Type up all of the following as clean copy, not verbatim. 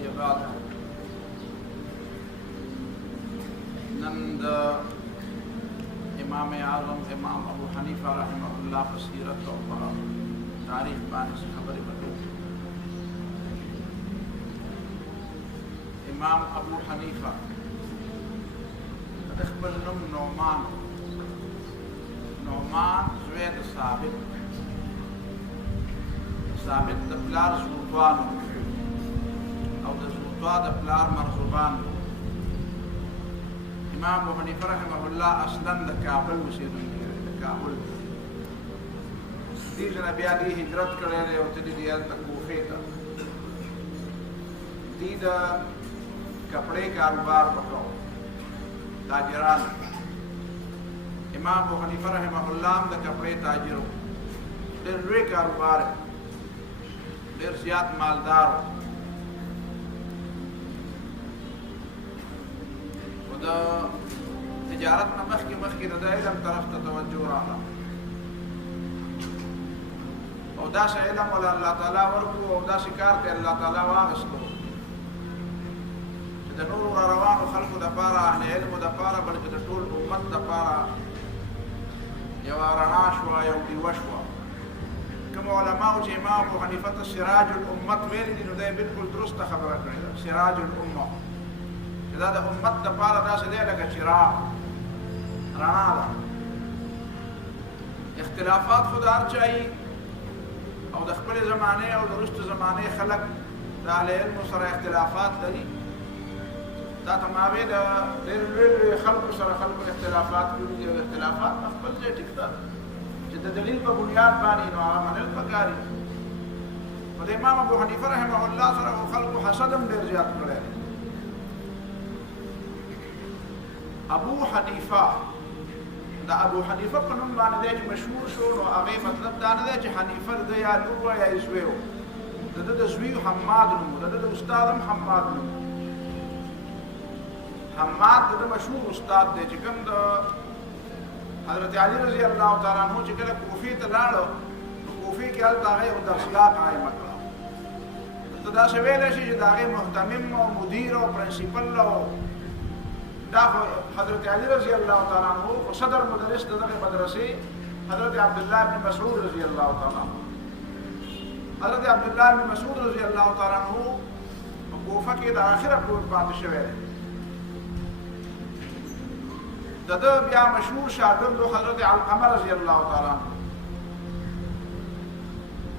الذي بعد نند امام اعظم امام ابو حنیفہ رحمہ اللہ بصیرت اور تاریخ باندې خبرې وکړو. امام ابو حنیفہ خپل نوم نعمان زوی د ثابت د پلار زوطوان او د زوطوا د پلار مرزوبان. امام ابو حنیفه رحمه الله اصلا د کابل اوسېدونکی دی، د کابل دې ځای بیا دې هجرت کړی دی او تللی دی هلته کوفې ته. دې د کپړې کاروبار وکړو، تاجران. امام ابو حنیفه رحمه الله د کپړې تاجر و، ډېر لوی کاروبار، ډېر زیات مالدار و د تجارت نه مخکې د علم طرف ته توجه راغله او داسې علم ولا الله تعالی ورکړو او داسې کار ته الله تعالی واغستو چې د نورو را روانو خلکو دپاره، اهل علمو دپاره، بلکې د ټول امت دپاره یوه رڼا شوه، یو ډیوه شوه. کوم علماو چې امام ابو حنیفه ته سراج الامت ویلي دي، نو دی بلکل درسته خبره کړې ده. سراج الامه چې دا د امت دپاره داسې دی لکه چراغ، رڼا ده. اختلافات خو د هر چا او د خپلې زمانې او د وروسته زمانې خلک د اهل علمو سره اختلافات لري. دا تماوې د ډېر لوی خلکو سره خلکو اختلافات کړي دي او اختلافات په خپل ځای ټیک ده چې د دلیل په بنیاد باندې نو هغه منل پکار دي. خو د امام ابو حنیفه رحمه الله سره خلکو حسد هم ډېر زیات کړی دی. ابو حنیفه د ابو حنیفه په نوم باندې دی چې مشهور شو، نو هغې مطلب دا نه دی چې حنیفه د ده یا لور وه یا یې زوی و. د ده د زوی حماد نوم و، د ده د استاد هم حماد نوم. حماد د ده مشهور استاد دی چې کوم د حضرت علی رضی الله تعالی عنہ چې کله کوفې ته لاړو، نو کوفې کې هلته هغه یو درسګاه قایمه کړه. دلته داسې ویلی شي چې د هغې محتمم او مدیر او پرنسپل او دا خو حضرت علی رضی الله تعالی عنہ خو صدر مدرس د دغې مدرسې حضرت عبدالله بن مسعود رضی الله تعالی عنہ. حضرت عبدالله بن مسعود رضی الله تعالی عنہ په کوفه کې د آخره پورې پاتې شوی دی. د ده بیا مشهور شاګرد حضرت علقمه رضی الله تعالی عنہ.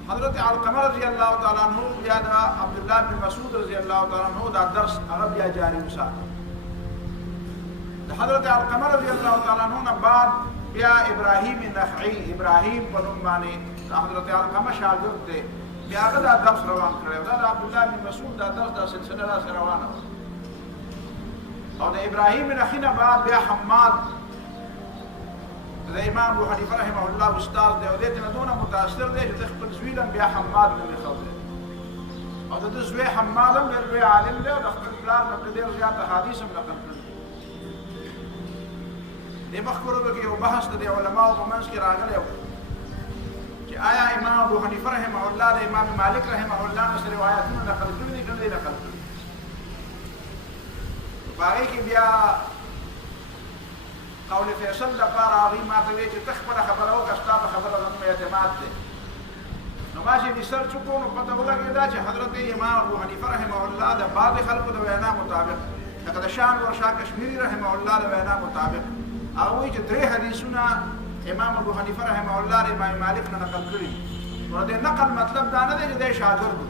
حضرت علقمه رضی الله تعالی عنہ بیا د عبدالله بن مسعود رضی الله تعالی عنہ دا درس هغه بیا جاري وساته. د حضرت علقمه رضی الله تعالی عنہ نه بعد بیا ابراهیم نخعی، ابراهیم په نوم باندې د حضرت علقمه شاګرد دی، بیا هغه دا درس روان کړی و. دا د عبدالله بن مسعود دا درس دا سلسله داسې روانه وه. او د ابراهیم نخعی نه بعد بیا حماد د امام ابو حنیفه رحمه الله استاد دی او دې ته نه دونه متاثر دی چې د خپل زوی هم بیا حماد نوم ایښودی او د ده زوی حماد هم ډېر لوی عالم دی او د خپل پلار نه ډېر زیات احادیث هم نقل کړي. دې مخکې ورځو کې یو بحث د دې علماو په منځ کې راغلی و چې آیا امام ابو حنیفه رحمه الله د امام مالک رحمه الله نه څه روایتونه نقل کړي دي که نه دي نقل کړي. په هغې کې بیا قول فیصل لپاره هغوی ما ته ویل چې ته خپله خبره وکړه، ستا په خبره زموږ اعتماد دی. نو ما چې ریسرچ وکړو نو پته ولګېده چې حضرت امام ابو حنیفه رحمه الله د بعضې خلکو د وینا مطابق، لکه د شانور شاه کشمیري رحمه الله د وینا مطابق هغه وایي چې 3 حدیثونه امام ابو حنیفه رحمه الله د امام مالک نه نقل کړي. نو د نقل مطلب دا نه دی چې دی شاګرد و،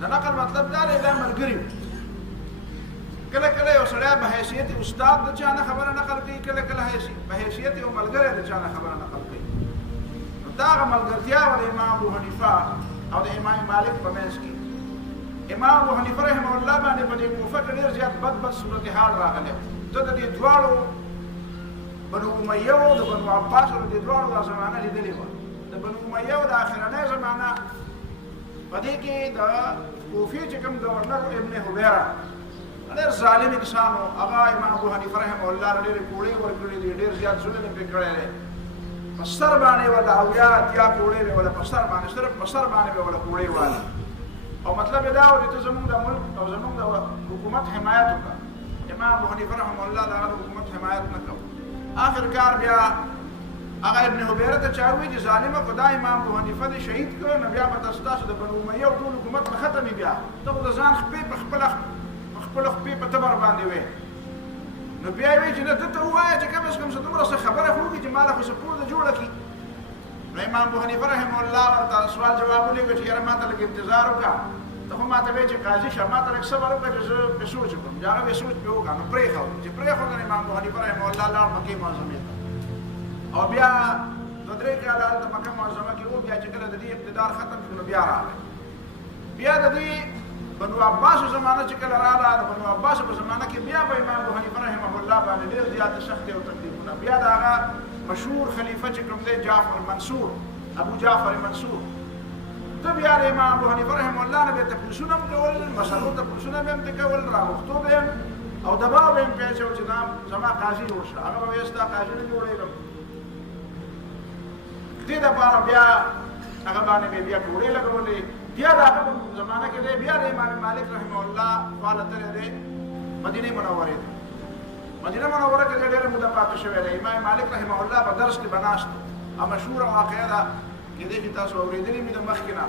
د نقل مطلب دا دی دا ملګري و. کله کله یو سړی په حیثیت استاد د چا نه خبره نقل کوي، کله کله په حیثیت یو ملګری د چا نه خبره نقل کوي. نو دا هغه ملګرتیا وه د امام ابو حنیفه او د امام مالک په منځ کې. امام ابو حنیفه رحمه الله باندې په دې کوفه کې ډېر زیات بد صورتحال راغلی و. ده د دې دواړو بنو امیه و د بنو عباس او د دې دواړو دا زمانه لیدلې وه. د بنو امیه و د آخرنۍ زمانه په دې کې د کوفې چې کوم ګورنر ابن حبیره ډېر ظالم انسان و. هغه امام ابو حنیفه رحمه الله له ډېرې کوړې ورکړې دي، ډېر زیات ظلم یې پرې کړی دی. په سر باندې وله اویا اتیا کوړې به وله په سر باندې، صرف په سر باندې به وله کوړې والي. او مطلب دا و چې ته زموږ د ملک او زموږ د حکومت حمایت وکړه. امام ابو حنیفه رحمه الله د هغه حکومت حمایت نه کوي. آخر کار بیا هغه ابن حبیره ته چا وایي چې ظالمه خو دا امام ابو حنیفه دې شهید کړو، نو بیا به ستاسو د بنو امیه او ټول حکومت به ختمي. بیا ته خو د ځان خپې په خپله خپې په تبر باندې وې. نو بیا یې وایي چې نه ته ته ووایه چې کم از کم څه دومره څه خبره خو وکړي چې ما له خو څه پورته جوړه کړي. نو امام ابو حنیفه رحمه الله ورته سوال جواب ولېږه چې یاره ما ته لږ انتظار وکړه، ته خو ما ته وایې چې قاضي شه، ما ته لږ صبر وکړه چې زه پرې سوچ وکړم. چې هغه بیا سوچ پرې وکړه، نو پرېښود. چې پرېښود نو امام ابو حنیفه رحمه الله لاړ مکې معظمې ته، او بیا 2-3 کاله هلته مکه معظمه کې و. بیا چې کله د دې اقتدار ختم شو نو بیا راغی. بیا د دې بنو عباسو زمانه چې کله راغله، د بنو عباسو په زمانه کې بیا به امام ابو حنیفه رحمه الله باندې ډېر زیاتې سختۍ او تکلیفونه. بیا د هغه مشهور خلیفه چې کوم دی جعفر منصور، ابو جعفر منصور، ته بیا د امام ابو حنیفه رحمه الله نه به یې تپوسونه هم کول، مسلو تپوسونه به هم ترې کول، راغوښتو به هم او دباو به هم پې اچول چې زما قاضي جوړ شه. هغه به ویل ستا قاضي نه جوړېږم. دې دپاره بیا هغه باندې به بیا ټوړې لګولې. بیا د هغه په زمانه کې دی بیا د امام مالک رحمه الله خواله تللی دی مدینې منورې ته. مدینه منوره کې ډېره موده پاتې شوی دی. امام مالک رحمه الله په درس کې به ناست او مشهوره واقعه ده، کېدای شي تاسو اورېدلې وي د مخکې نه.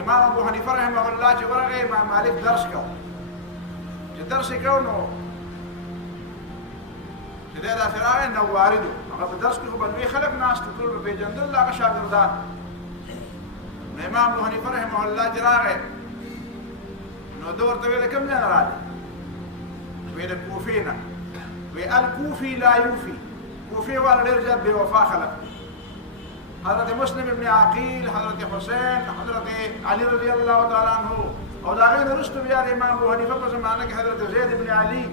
امام ابو حنیفه رحمه الله چې ورغی، امام مالک درس کو. چې درس یې کو نو چې دی داسې راغی نوارد و. هغه په درس کې خو به لوی خلک ناست وو، ټول به پېژندل هغه شاګردان. نو امام ابو حنیفه رحمه الله چې راغی نو ده ورته ویل کوم ځای نه راغلی؟ وی د کوفې نه. وی الکوفي لا یوفي، کوفې والا ډېر زیات بې وفا خلک. حضرت مسلم ابن عقیل، حضرت حسین، حضرت علی رضی الله تعالی عنہ، او د هغې نه وروسته بیا د امام ابو حنیفه په زمانه کې حضرت زید ابن علي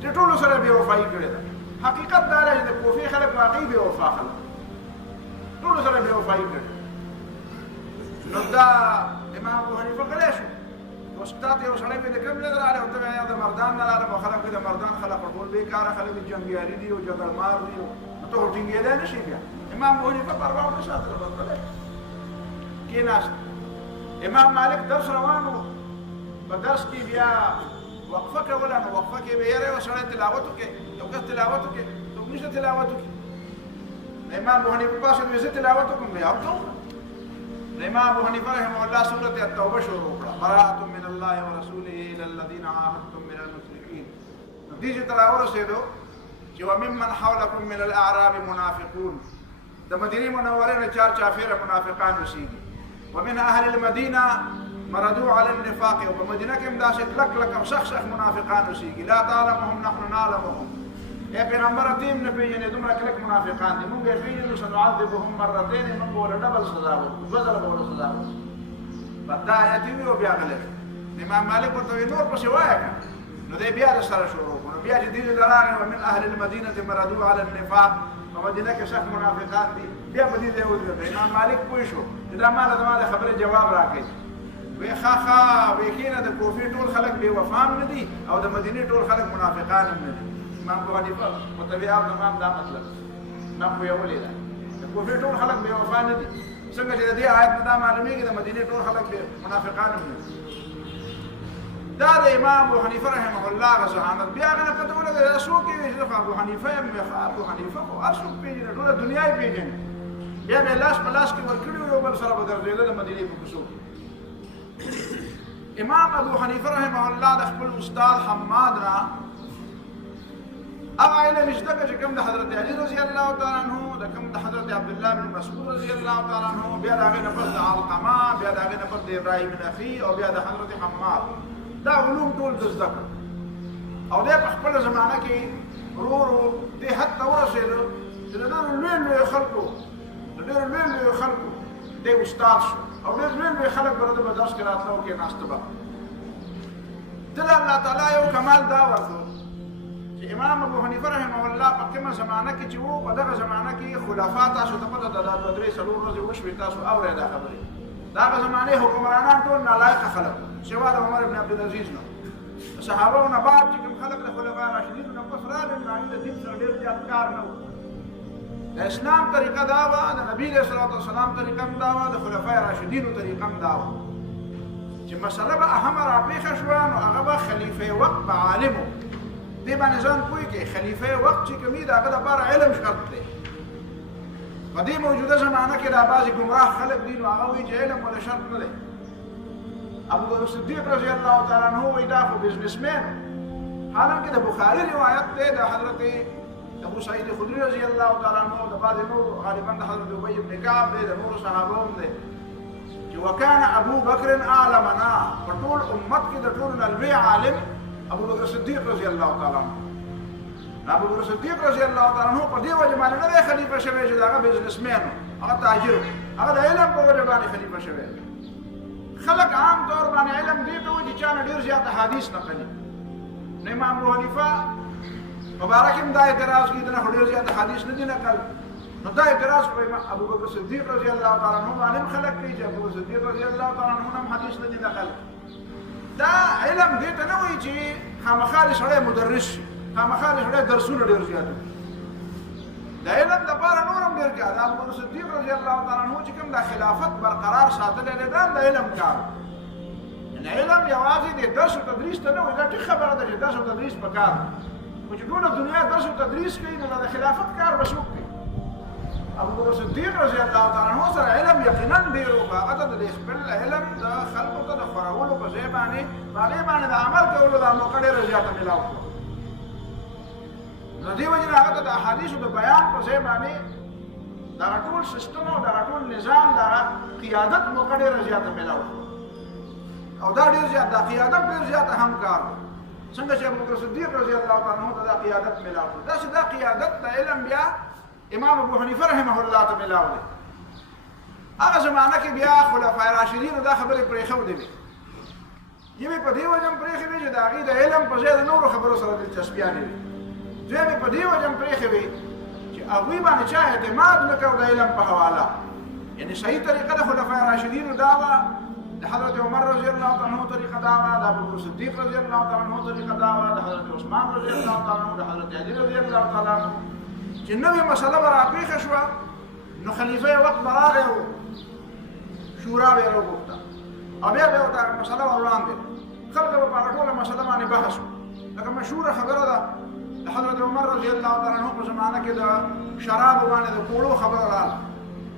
چې ټولو سره بې وفایي کړې ده. حقیقت دا دی چې د کوفې خلک واقعي بې وفا خلک، ټولو سره بې وفایي کړې. نو دا امام ابو حنیفه غلی شو. استاد ته یو سړی به د کوم ځای نه راغلی، ورته وایي د مردان نه راغلم، او خلک د مردان خلک ټول بېکاره خلک دي، جنګیالي دي او جګړهمار دي، نو ته خو ټینګېدی نه شي. بیا امام ابو حنیفه پروا ونه ساتله، بس غلی کېناست. امام مالک درس روان و، په درس کې بیا وقفه کوله. نو وقفه کې به یاره یو سړی تلاوت وکړي، یو کس تلاوت وکړي، څوک نشته تلاوت وکړي. امام ابو حنیفه پاڅېد، وایي زه تلاوت وکړم. بیا هم ته وکړه. امام ابو حنیفه رحمه الله سورة التوبه شروع کړه، براءة من الله ورسوله الى الذين عاهدتم من المشركين. دې چې ته راورسېدو چې وممن حولكم من الاعراب منافقون، د مدینې منورې نه چارچاپېره منافقان اوسېږي. ومن اهل المدینه مردوا على النفاق، او په مدینه کې هم داسې کلک کلک او سخت سخت منافقان اوسېږي. لا تعلمهم نحن نعلمهم، اے پیغمبر تیم نه پېژنې دومره کلک منافقان دي، موږ یې پېژنو. سنعذبهم مرتين، موږ به ورله ډبل سزا ورکړو، 2 ځله به ورله سزا ورکړو. په دا آیت یې وي او بیا غلی شو. امام مالک ورته وایي نور پسې وایه که. نو دی بیا د سره شروع کړو. نو بیا چې دې ته راغی ومن اهل المدینة مردوا على النفاق، په مدینه کې سخت منافقان دي، بیا په دې ځای ودرېد. امام مالک پوه شو چې دا ما له زما د خبرې جواب راکړي. وی ښه وی کېنه د کوفې ټول خلک بې وفا هم نه دي او د مدینې ټول خلک منافقان هم نه دي. امام ابو حنیفه متبعه امام دا مطلب ما پوهولې ده، د کوفې ټول خلک بې وفا نه دي. څنګه چې د دې آیت نه دا معلومېږي د مدینې ټول خلک منافقان هم نه دي. دا د امام ابو حنیفه رحمه الله هغه ذهانت. بیا هغه نه پته ولګېده دا څوک یې وایي چې ابو حنیفه یم. ابو حنیفه خو هر څوک پېژني، ټوله دنیا یې پېژني. بیا به یې لاس په لاس کې ورکړي وو، یو بل سره به ګرځېده د مدینې په کوڅو کې. امام ابو حنیفه رحمه الله د خپل استاد حماد نه هغه علم زده کړه چې کوم د حضرت علي رضی الله تعالی عنه، د کوم د حضرت عبدالله بن مسعود رضی الله تعالی عنه، بیا د هغې نه پس د علقمه، بیا د هغې نه پس د ابراهیم بن اخي، او بیا د حضرت حماد. دا علوم ټول د زده کړه. او دی په خپله زمانه کې ورو ورو دې حد ته ورسېده چې د ډېرو لویو خلکو دی استاد شو، او ډېر لوی خلک به د درس کې راتله او کېناسته به. دله الله تعالی یو کمال دا ورکړو چې امام ابو حنیفه رحمه الله په کومه زمانه کې چې و، په دغه زمانه کې خلفا تاسو ته پته ده، دا 2-3 ورځې وشوې، تاسو اورئ دا خبرې. د هغه زمانې حکمرانان ټول نالایقه خلک وو، سوا د عمر بن عبدالعزیز نه. د صحابهو نه بعد چې کوم خلک د خلفاء راشدینو نه پس راغلل، نو هغوی د دین سره ډېر زیات کار نه و. د اسلام طریقه دا وه، د نبي علیه الصلاة والسلام طریقه هم دا وه، د خلفای راشدینو طریقه هم دا وه. چې مسله به اهمه راپېښه شوه نو هغه به خلیفه وقت به عالم و. دې باندې ځان پوه کړئ خلیفه وقت چې کوم وي د هغه دپاره علم شرط دی. په دې موجوده زمانه کې دا بعضې ګمراه خلک دي نو هغه وایي چې علم ولې شرط نه دی. ابوبکر صدیق رضی الله تعالی عنه وایي دا خو بزنسمین. حالانکه د بخاري روایت دی د حضرت ابو سعید خدری رضی الله تعالی عنه د بعضې نور غالبا د حضرت ابی بن کعب دی د نورو صحابو هم دی چې وکانه ابو بکر اعلمنا په ټول امت کې د ټولو نه لوی عالم ابوبکر صدیق رضی الله تعالی عنه. ابوبکر صدیق رضی الله تعالی عنه په دې وجه باندې نه دی خلیفه شوی چې د هغه بزنسمین و هغه تاجر و هغه د علم په وجه باندې خلیفه شوی. خلک عام طور باندې علم دې ته وایي چې چا نه ډېر زیات حدیث نقلي. نو امام ابو حنیفه مبارک هم دا اعتراض کوي نه خو ډېر زیات حدیث نه دي نقل. نو دا اعتراض په ابوبکر صدیق رضی الله تعالی عنه باندې خلک کوي چې ابوبکر صدیق رضی الله تعالی عنه هم حدیث نه دي نقل. دا علم دې ته نه وایي چې خامخا د سړی مدرس شي خامخا د سړی درسونه ډېر زیات وي. د علم دپاره نور هم ډېر کار د ابوبکر صدیق رضی الله تعالی عنه چې کوم د خلافت برقرار ساتلی دی دا د علم کار. علم یوازې د درس او تدریس ته نه وایي. دا ټیک خبره ده چې درس او تدریس پکار خو چې ټوله دنیا درس او تدریس کوي نو د خلافت کار به څوک کوي؟ ابوبکر صدیق رضی الله تعالی عنه سره علم یقینا ډېر و. هغه ته د خپل علم د خلکو ته د خورولو په ځای باندې په هغې باندې د عمل کولو دا موقع ډېره زیاته میلاو شوه. نو دې وجې نه هغه ته د احادیثو د بیان په ځای باندې دغه ټول سیسټم او دغه ټول نظام دغه قیادت موقع ډېره زیاته میلاو شوه. او دا ډېر زیات دا قیادت ډېر زیات اهم کار دی. څنګه چې ابوبکر صدیق رضی الله تعالی عنه ته دا قیادت میلاو شو داسې دا قیادت د علم بیا امام ابو حنیفه رحمه الله ته میلاو دی. هغه زمانه کې بیا خلفای راشدینو دا خبرې پرېښودې وې. یوې په دې وجه هم پرېښې وې چې د هغې د علم په ځای د نورو خبرو سره دلچسپیانې وې. دویمې په دې وجه هم پرېښې وې چې هغوی باندې چا اعتماد نه کوو د علم په حواله. یعنې صحیح طریقه د خلفای راشدینو دا وه د حضرت عمر رضی الله عنه طریقه دا وه د ابوبکر صدیق رضی الله عنه طریقه دا وه د حضرت عثمان رضی الله عنه د حضرت علی رضی الله تعالی عنه چې نوې مسله به راپېښه شوه نو خلیفه وقت به راغی و شورا به یې راوغوښته او بیا به یې ورته هغه مسله ور وړاندې خلک به په هغه ټوله مسله باندې بحث وکړو. لکه مشهوره خبره ده د حضرت عمر رضی الله تعالی عنه په زمانه کې د شرابو باندې د کوړو خبره راغله.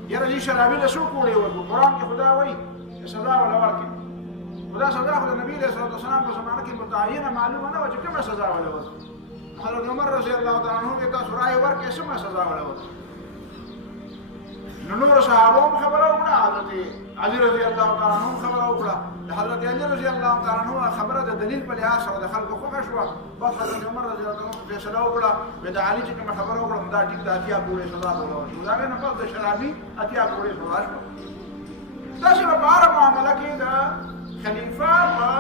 یاره دې شرابي له څو کوړې ورکړو؟ قرآن کې خدا وایي سزا ولا ورکړي. خو دا سزا خو د نبي علیه الصلاة والسلام په زمانه کې متعینه معلومه نه وه چې کومه سزا ولا ورکړي. حضرت عمر رضی الله تعالی عنه ته تاسو رایې ورکړئ څومره سزا ولا ورکړي. نو نورو صحابو هم خبره وکړه حضرت علي رضی الله تعالی عنه هم خبره وکړه. د حضرت علي رضی الله تعالی عنه خبره د دلیل په لحاظ سره د خلکو خوښه شوه. بس حضرت عمر رضی الله عنه فیصله وکړه وایي د علي چې کومه خبره وکړه دا ټیک د اتیا پورې سزا به ورکړو. د هغې نه پس د شرابي اتیا پورې سزا شوه. داسې به په هره معامله کې د خلیفه په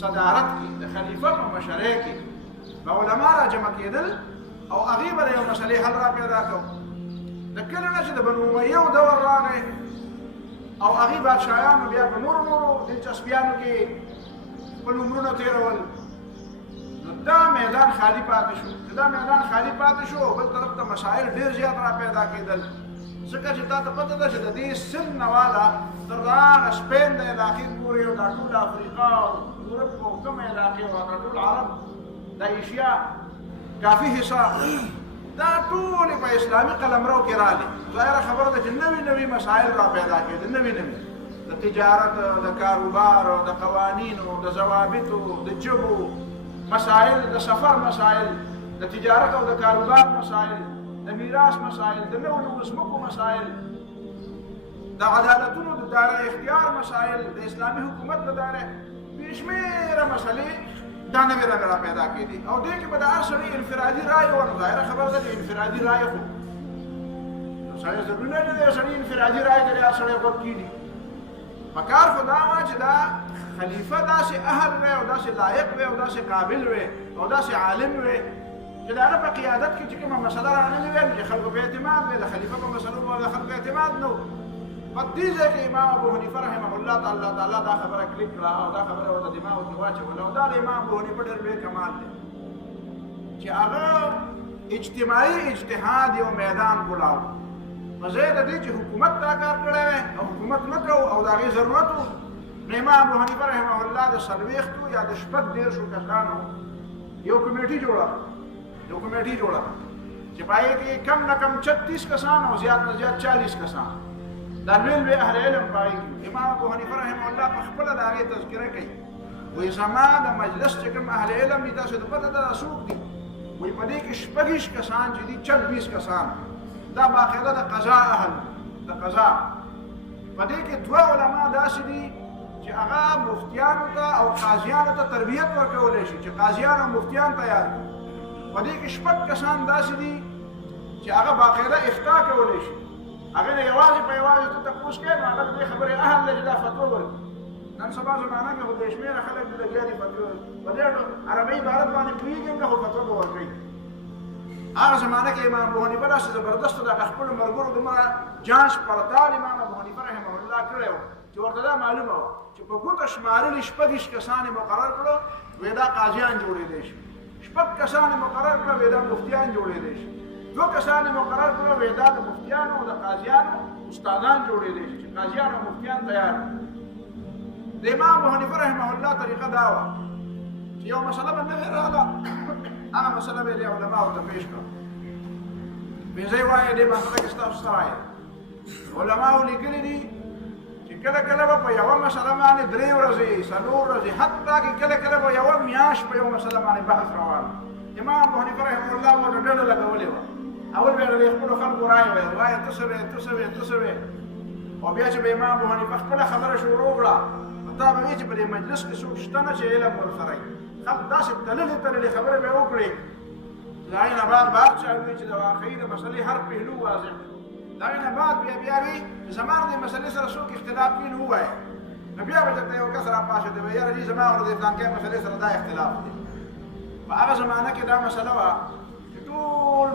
صدارت کې د خلیفه په مشرۍ کې به علما را جمع کېدل او هغې به د یو مسلې حل را پیدا کوو. د کله نه چې د بنو امیو دور راغی او هغې بادشاهیانو بیا په نورو دلچسپیانو کې خپل عمرونه تېرول نو دا میدان خالي پاتې شو. چې دا میدان خالي پاتې شو او بل طرف ته مسایل ډېر زیات را پیدا کېدل. ځکه چې تا ته پته ده چې د دې سند نه واله تر د هغه سپین د علاقې پورې او دا ټول افریقا او یورپ او کومه علاقې او دا ټول عرب د ایشیا کافي حصه دا ټولې په اسلامي قلمرو کې راغلې. ظاهره خبره ده چې نوي مسایل را پیدا کېدل. نوي د تجارت د کاروبار او د قوانینو د ضوابطو د ژبو مسایل د سفر مسایل د تجارت او د کاروبار مسایل د میراث مسایل د نوو ځمکو مسایل د عدالتونو د دایره اختیار مسایل د اسلامي حکومت د دایره بې شمېره مسلې دا نوې را پیدا کېدي. او دې کې به د هر سړي انفرادي رایه وه. نو ظاهره خبره ده چې انفرادي رایه خو سړی ضروري نه دی سړي انفرادي رایې ته هر سړی غوږ کېږي. پکار خو دا وه چې دا خلیفه داسې اهل وی او داسې لایق وی او داسې قابل وی او داسې عالم وی چې د هغه په قیادت کې چې کومه مسله راغلې وي چې خلکو په اعتماد وي. د خلیفه په مسلو باندې خلکو اعتماد نه و. په دې ځای کې امام ابو حنیفه رحمه الله تعالی دا خبره کلیک کړه او دا خبره ورته دماغو کې واچوله. او دا د امام ابو حنیفه ډېر لوی کمال دی چې هغه اجتماعي اجتهاد یو میدان ګلاو په ځای د دې چې حکومت دا کار کړی وی او حکومت نه کوو او د هغې ضرورت و. نو امام ابو حنیفه رحمه الله د څلوېښتو یا د شپږ دېرشو کسانو یو کمیټي جوړه چې په هغې کې کم نه کم 36 کسان او زیات نه زیات 40 کسان دا لوی اهل علم په هغې کې امام ابو حنیفه رحمه الله په خپله د هغې تذکره کوي وایي زما د مجلس چې کوم اهل علم دي تاسو ته پته ده دا څوک دي وایي په دې کې 26 کسان چې دي 26 کسان دا باقاعده د قضا اهل د قضا په دې کې 2 علما داسې دي چې هغه مفتیانو ته او قاضیانو ته تربیت ورکولی شي چې قاضیان او مفتیان تیار کړي په دې کې 6 کسان داسې دي چې هغه باقاعده افتاء کولی شي هغه نه یوازې په یوازې ته تپوس کوي نو هغه د دې خبرې اهل دی چې دا فتوا ورکړي نن سبا زمانه کې خو بې شمېره خلک دي لګیا دي فتوا په دې عربي عبارت باندې پوهېږي هم نه خو فتوا به ورکوي هغه زمانه کې امام ابو حنیفه داسې زبردست د خپلو ملګرو دومره جانچ پړتال امام ابو حنیفه رحمه الله کړی و چې ورته دا معلومه وه چې په ګوته شمارلي 26 کسان یې مقرر کړو وایي دا قاضیان جوړېدی شي 6 کسان یې مقرر کړو وایي دا مفتیان جوړېدی شي 2 کسان یې مقرر کړو وایي دا د مفتیانو او د قاضیانو استادان جوړېدی شي چې قاضیان او مفتیان تیار د امام ابو حنیفه رحمه الله طریقه دا وه چې یو مسله به نوې راغله هغه مسله به یې د علماو ته پیش کړه پنځه یې وایي دې مسله کې ستاسو څه رایه علماو لیکلي دي چې کله کله به په یوه مسله باندې 3 ورځې 4 ورځې حتی کې کله کله به یوه میاشت په یوه مسله باندې بحث روان امام ابو حنیفه رحمه الله ورته ډډه لګولې وه اول به یې د خپلو خلکو رایه ویل وایه ته څه وې او بیا چې به امام ابو حنیفه خپله خبره شروع کړه نو تا به وایي چې په دې مجلس کې څوک شته نه چې علم ورسره وي خلک داسې تللې خبرې به وکړي د هغې نه بعد باب چا وي چې د واقعي د مسلې هر پهلو واضح د هغې نه بعد بیا وي چې زما د دې مسلې سره څوک اختلاف وي نو ووایه نو بیا به درته یو کس راپاشي دی وایي یاره جي زما او د فلانکۍ مسلې سره دا اختلاف دی په هغه زمانه کې دا مسله وه چې ټول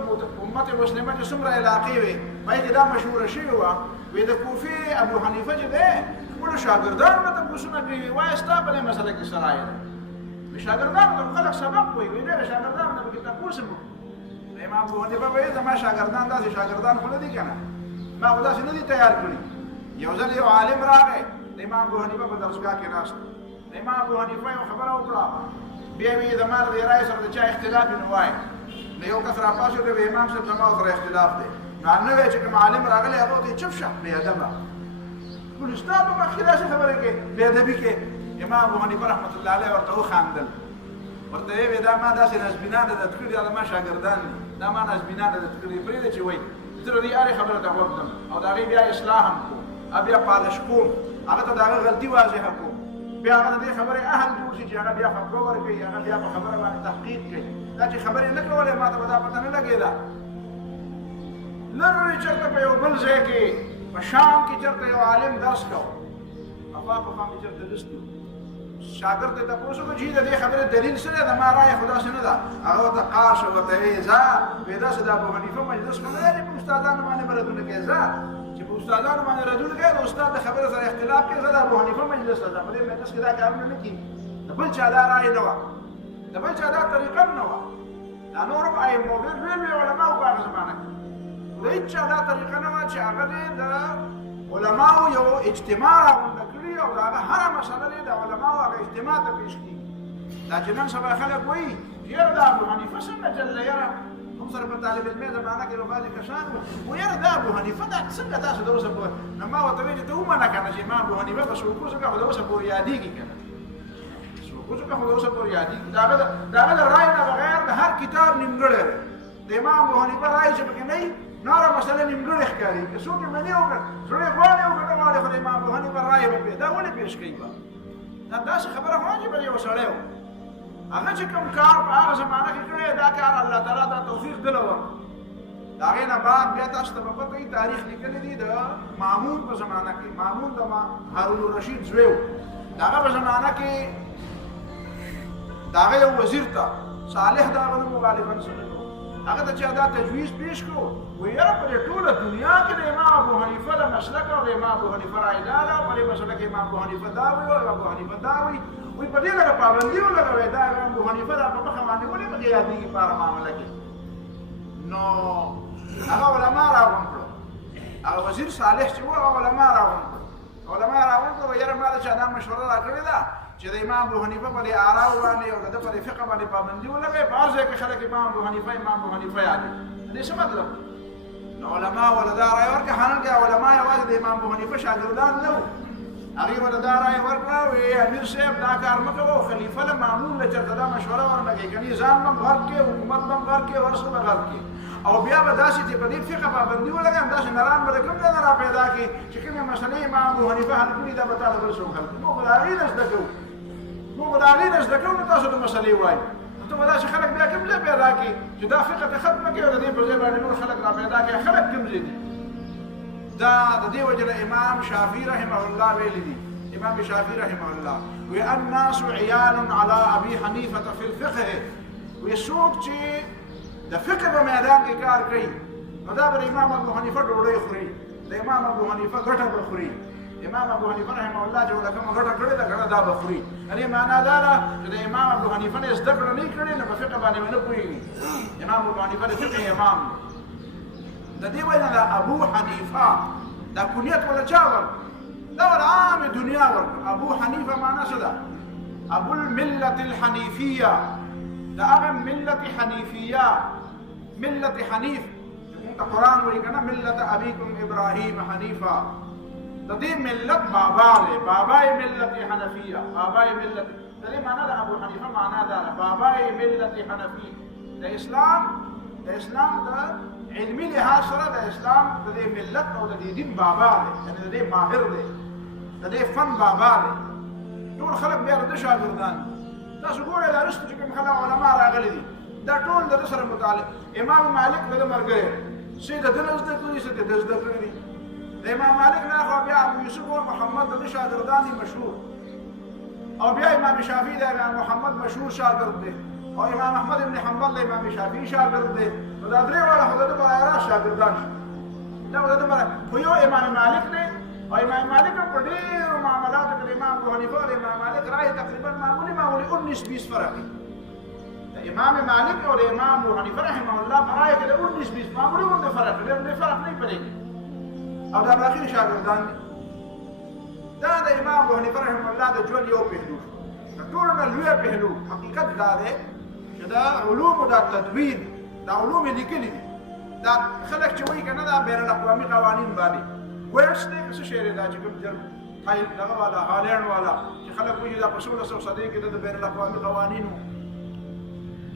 امت مسلمه چې څومره علاقې وې په هغې کې دا مشهوره شوې وه وایي د کوفې ابو حنیفه چې دی خپلو شاګردانو ته تپوسونه کوي وایه ستا په دې مسله کې څه رایه ده شاګردانو ته خلک سبق وایي وایي ډېره شاګردانو ته پکې تپوس هم وکړو امام ابو حنیفه به وایي زما شاګردان داسې شاګردان خو نه دي که نه ما خو داسې نه دي تیار کړي یو ځل یو عالم راغی د امام ابو حنیفه په درسګاه کې ناست د امام ابو حنیفه یو خبره وکړه بیا وایي زما د دې رایې سره د چا اختلاف وي نو وایي نو یو کس راپاڅېد وایي امام صاحب زما سره اختلاف دی نو هلته وایي چې کوم عالم راغلی هغه ورته چپ شه بېادبه ټول ستا په مخکې داسې خبرې کوې بېادبي کې امام ابو حنیفه رحمت الله علیه ورته وخندل ورته یې وایي دا ما داسې نظمینان عادت کړي دا ما شاګردان دي دا ما نظمینان عادت کړي پرېږده چې وایي زه د دې هرې خبرې ته غوږ ږدم او د هغې بیا اصلاح هم کوم بیا پالش کوم هغه ته د هغه غلطي واضحه کوم بیا هغه د دې خبرې اهل جوړ شي چې هغه بیا فتوا ورکوي هغه بیا په خبره باندې تحقیق کوي دا چې خبرې نه کولې ما ته به دا پته نه لګېده لرې چېرته په یو بل ځای کې په شام کې چېرته یو عالم درس کوو افا په خام کې چېرته لستو شاګرد ته تپوس وکړو چې د دې خبرې دلیل څه دی د ما رایه خو داسې نه ده هغه ورته قار شو ورته ویې ځه وایي داسې د ابو حنیفه مجلس خو نه دی چې په استادانو باندې به ردونه کوې ځه چې په استادانو باندې ردونه کوې د استاد د خبرې سره اختلاف کوې زه د ابو حنیفه مجلس ته ځم په دې مجلس کې دا کارونه نه کېږي د بل چا دا رایه نه وه د بل چا دا طریقه هم نه وه دا نور هم ائمو ډېر لوی علماو په هغه زمانه کې د هېڅ چا دا طریقه نه وه چې هغه دې د علماو یو اجتماع راغونډه کړي او د هغه هره مسله دې د علماو هغه اجتماع ته پېښ کړي دا چې نن سبا خلک وایي یاره دا ابو حنیفه څنګه جله یاره هم سره په طالب علمۍ زمانه کې به بعضې کسان وو یاره دا ابو حنیفه دا څنګه تاسو د اوسه پورې نو ما ورته ویل چې ته ومنه که نه چې ما ابو حنیفه په څوکو څخه خو د اوسه پورې یادېږي که نه څوکو څخه خو د اوسه پورې یادېږي د هغه د رایې نه بغیر د هر کتاب نیمګړی دی د امام ابو حنیفه رایې چې پکې نه وي ناره مسله نیمګړې ښکاري که څوک یې مني وکړه زړه یې غواړي او که نه غواړي خو د امام ابو حنیفه رایې به دا ولې پېښ کوي به دا داسې خبره خو نه چې به یو سړی و هغه چې کوم کار په هغه زمانه کې کړی دا کار الله تعالی دا توفیق دله ورکړو د هغې نه بعد بیا تاسو ته به پته وي تاریخ لیکلی دی د مامون په زمانه کې مامون د هارون الرشید زوی و د هغه په زمانه کې د هغه یو وزیر ته صالح د هغه نوم غالبا څه هغه ته چې دا تجویز پیش کړو وایي یاره په دې ټوله دنیا کې د امام ابو حنیفه د مسلک او د امام ابو حنیفه رایې دا ده په دې مسله کې امام ابو حنیفه دا وایي او ابو حنیفه دا وایي وایي په دې لږه پابندي ولګوئ دا امام ابو حنیفه دا په مخه باندې ولې پکې یادېږي په هره معامله کې نو هغه علما راغونډ کړو هغه وزیر صالح چې و هغه علما راغونډ کړو علما راوړو یاره ما دا چا دا مشوره راکړې ده چې د امام ابو حنیفه په آراء باندې او د په فقه باندې پابندي ولګي په هر ځای کې خلک امام ابو حنیفه یاد دي څه مطلب علما ولدا راي ورکه حنکه علما یوازې د امام ابو حنیفه شاګردان نه وو هغه ولدا راي ورکړه وی امیر صاحب دا کار مکو خلیفہ له مامون له چرته دا مشوره ورنګي کني ځان هم غر کې حکومت هم غر کې ورسره غر کې او بیا به داسې چې په دې فقه پابندي ولګي هم داسې نران به کوم نه را پیدا کی چې کومه مسلې امام ابو حنیفه حل کړي دا به تعالی بل څه خلک نو غواړي نشته نو غواړي نشته کوم تاسو د مسلې وایي ته ودا چې خلک بیا کوم له پیدا کی چې دا فقه ته ختمه کوي او دې په ځای باندې نور خلک را پیدا کوي خلک کوم دي دا د دې وجه امام شافعي رحمه الله ویلي دي امام شافعي رحمه الله والناس عيال على ابي حنيفه في الفقه ويسوق چې د فقه په میدان کې کار کوي نو دا به امام ابو حنیفه ډوډۍ خوري د امام ابو حنیفه ګټه به خوري امام ابو حنیفه رحمه الله چې ولکه ګټه کړې ده ګټه دا به خوري یعنې معنا دا ده چې د امام ابو حنیفه نه زده کړه نه کړې نو په فقه باندې نه پوهېږي امام ابو حنیفه د فقه امام د دې وجه نه ابو حنیفه دا کونیت ولا چا ورکړ دا ولا عام دنیا ورکړ ابو حنیفه معنا څه ده ابو الملة الحنیفیه دا هغه ملت حنیفیه ملت حنیف مونږ قرآن وایي که نه ملت ابیکم ابراهیم حنیفه د دې ملت بابا دی بابای ملت حنفیه بابای ملت د دې معنا د ابو حنیفه معنا دا ده بابای ملت حنفی د اسلام د علمي لحاظ سره د اسلام د دې ملت او د دې دین بابا دی یعنې د دې ماهر دی د دې فن بابا دی ټول خلک بیا د شاګردان تاسو ګورئ دا رسته چې کوم خلک علما راغلي دي دا ټول د سره متعلق امام مالک د مرګره سي د دنس د کوي سي د دز د کوي د امام مالک نه خو بیا ابو یوسف او محمد د شاګردان مشهور او بیا امام شافعي د محمد مشهور شاګرد دی او امام احمد ابن حنبل د امام شافعي شاګرد دی نو دا درې واړه خو د برابر شاګردان دا د برابر خو یو امام مالک دی او امام مالک په ډېرو معاملاتو کې امام ابو حنیفه او امام مالک رائے تقریبا معمولی 19-20 فرق دی امام مالک اور امام ابو حنیفه رحمه الله برائے کې 19-20 معمولی باندې فرق دی فرق نه پدې او دا باقي شاګردان دا د امام ابو حنیفه رحمه الله د ژوند یو پهلو ټول نه لوی پهلو حقیقت دا دی چې دا علوم دا تدوین دا علوم لیکلي دي دا خلک چې وایي کنه دا بین الاقوامي قوانین باندې ورس دې څه شعر دا چې کوم جرم خایل دغه والا هالند والا چې خلک وایي دا په 1600 صدۍ کې د بین الاقوامي قوانینو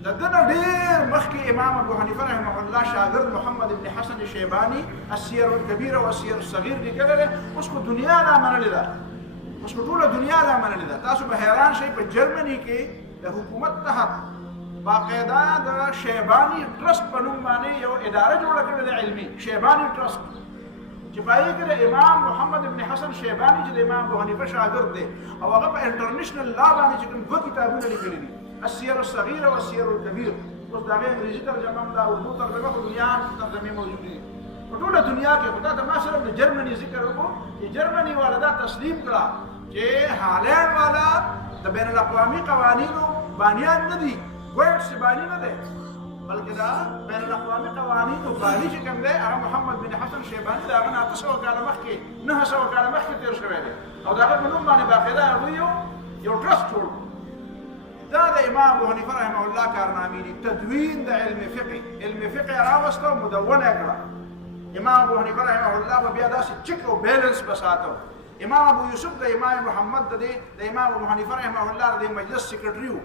د دنه ډېر مخکې امام ابو حنیفه رحمه الله شاګرد محمد ابن حسن الشیباني السیر الکبیر او السیر الصغیر لیکلی دی اوس خو دنیا را منلې ده اوس خو ټوله دنیا را منلې ده تاسو به حیران شئ په جرمني کې د حکومت تحت باقاعده د شیباني ټرسټ په نوم باندې یو اداره جوړه کړې ده علمي شیباني ټرسټ چې په هغې کې د امام محمد ابن حسن شیباني چې د امام ابو حنیفه شاګرد دی او هغه په انټرنیشنل لا باندې چې کوم 2 کتابونه لیکلي دي السیر الصغیر او السیر الکبیر اوس د هغې انګریزي ترجمه هم دا اردو ترجمه په دنیا ترجمې موجودې دي په ټوله دنیا کې خو دا ته ما صرف د جرمني ذکر وکړو چې جرمني والا دا تسلیم کړه چې هالند والا د بین الاقوامي قوانینو بانیان نه دي ورډس بانی نه دی بلکې دا بین الاقوامي قوانینو بانی چې کوم دی هغه محمد بن حسن شیباني د هغه نه 900 کاله مخکې 900 کاله مخکې تېر شوی دی او د هغه په نوم باندې باقاعده هغوی یو ټرسټ جوړ دا د امام ابو حنیفه رحمه الله کارنامې دي تدوین د علم فقه راوسته او مدونه یې کړه امام ابو حنیفه رحمه الله به بیا داسې چک او بیلنس به ساتو امام ابو یوسف د امام محمد د امام ابو حنیفه رحمه الله د مجلس سیکرټري و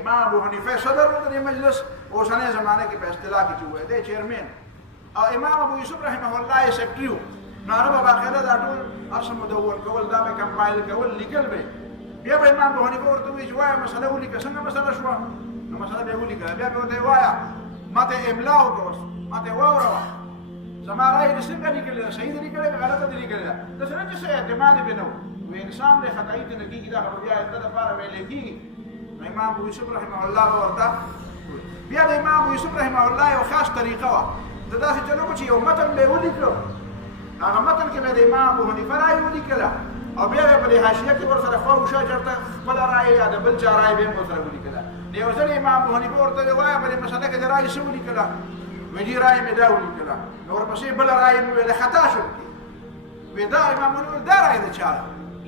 امام ابو حنیفه صدر و د مجلس اوسنۍ زمانه کې په اصطلاح کې چې وایي دی چیرمین او امام ابو یوسف رحمه الله یې سیکرټري و نو هغه به باقاعده دا ټول هر څه مدون کول دا به کمپایل کول لیکل به بیا به امام ابو حنیفه ورته وایي چې وایه مسله ولیکه څنګه مسله شوه نو مسله به یې ولیکله بیا به ورته یې وایه ما ته املا وکړه اوس ما ته یې واوروه زما رایې دې څنګه لیکلې ده صحیح دې لیکلې ده غلطه دې لیکلې ده داسې نه چې څه اعتماد یې پرې نه و نو انسان دی خطایي ته نه کېږي دا خبر بیا د لپاره ویلی کېږي نو امام ابو یوسف رحمه الله به ورته بیا د امام ابو یوسف رحمه الله یو خاص طریقه وه د داسې چلو چې یو متن به یې ولیکلو هغه متن کې به د امام ابو حنیفه رایې ولیکله او بیا به په دې حاشیه کې ورسره خوا وشا چېرته خپله رایې یا د بل چا رایې به هم ورسره ولیکله نو یو ځل امام ابو حنیفه ورته ووایه په دې مسله کې د رایې څه ولیکله ویجی رایې مې دا ولیکله نو ورپسې بله رایې مې ویله خطا شو وی دا امام حنیفه دا رای د چا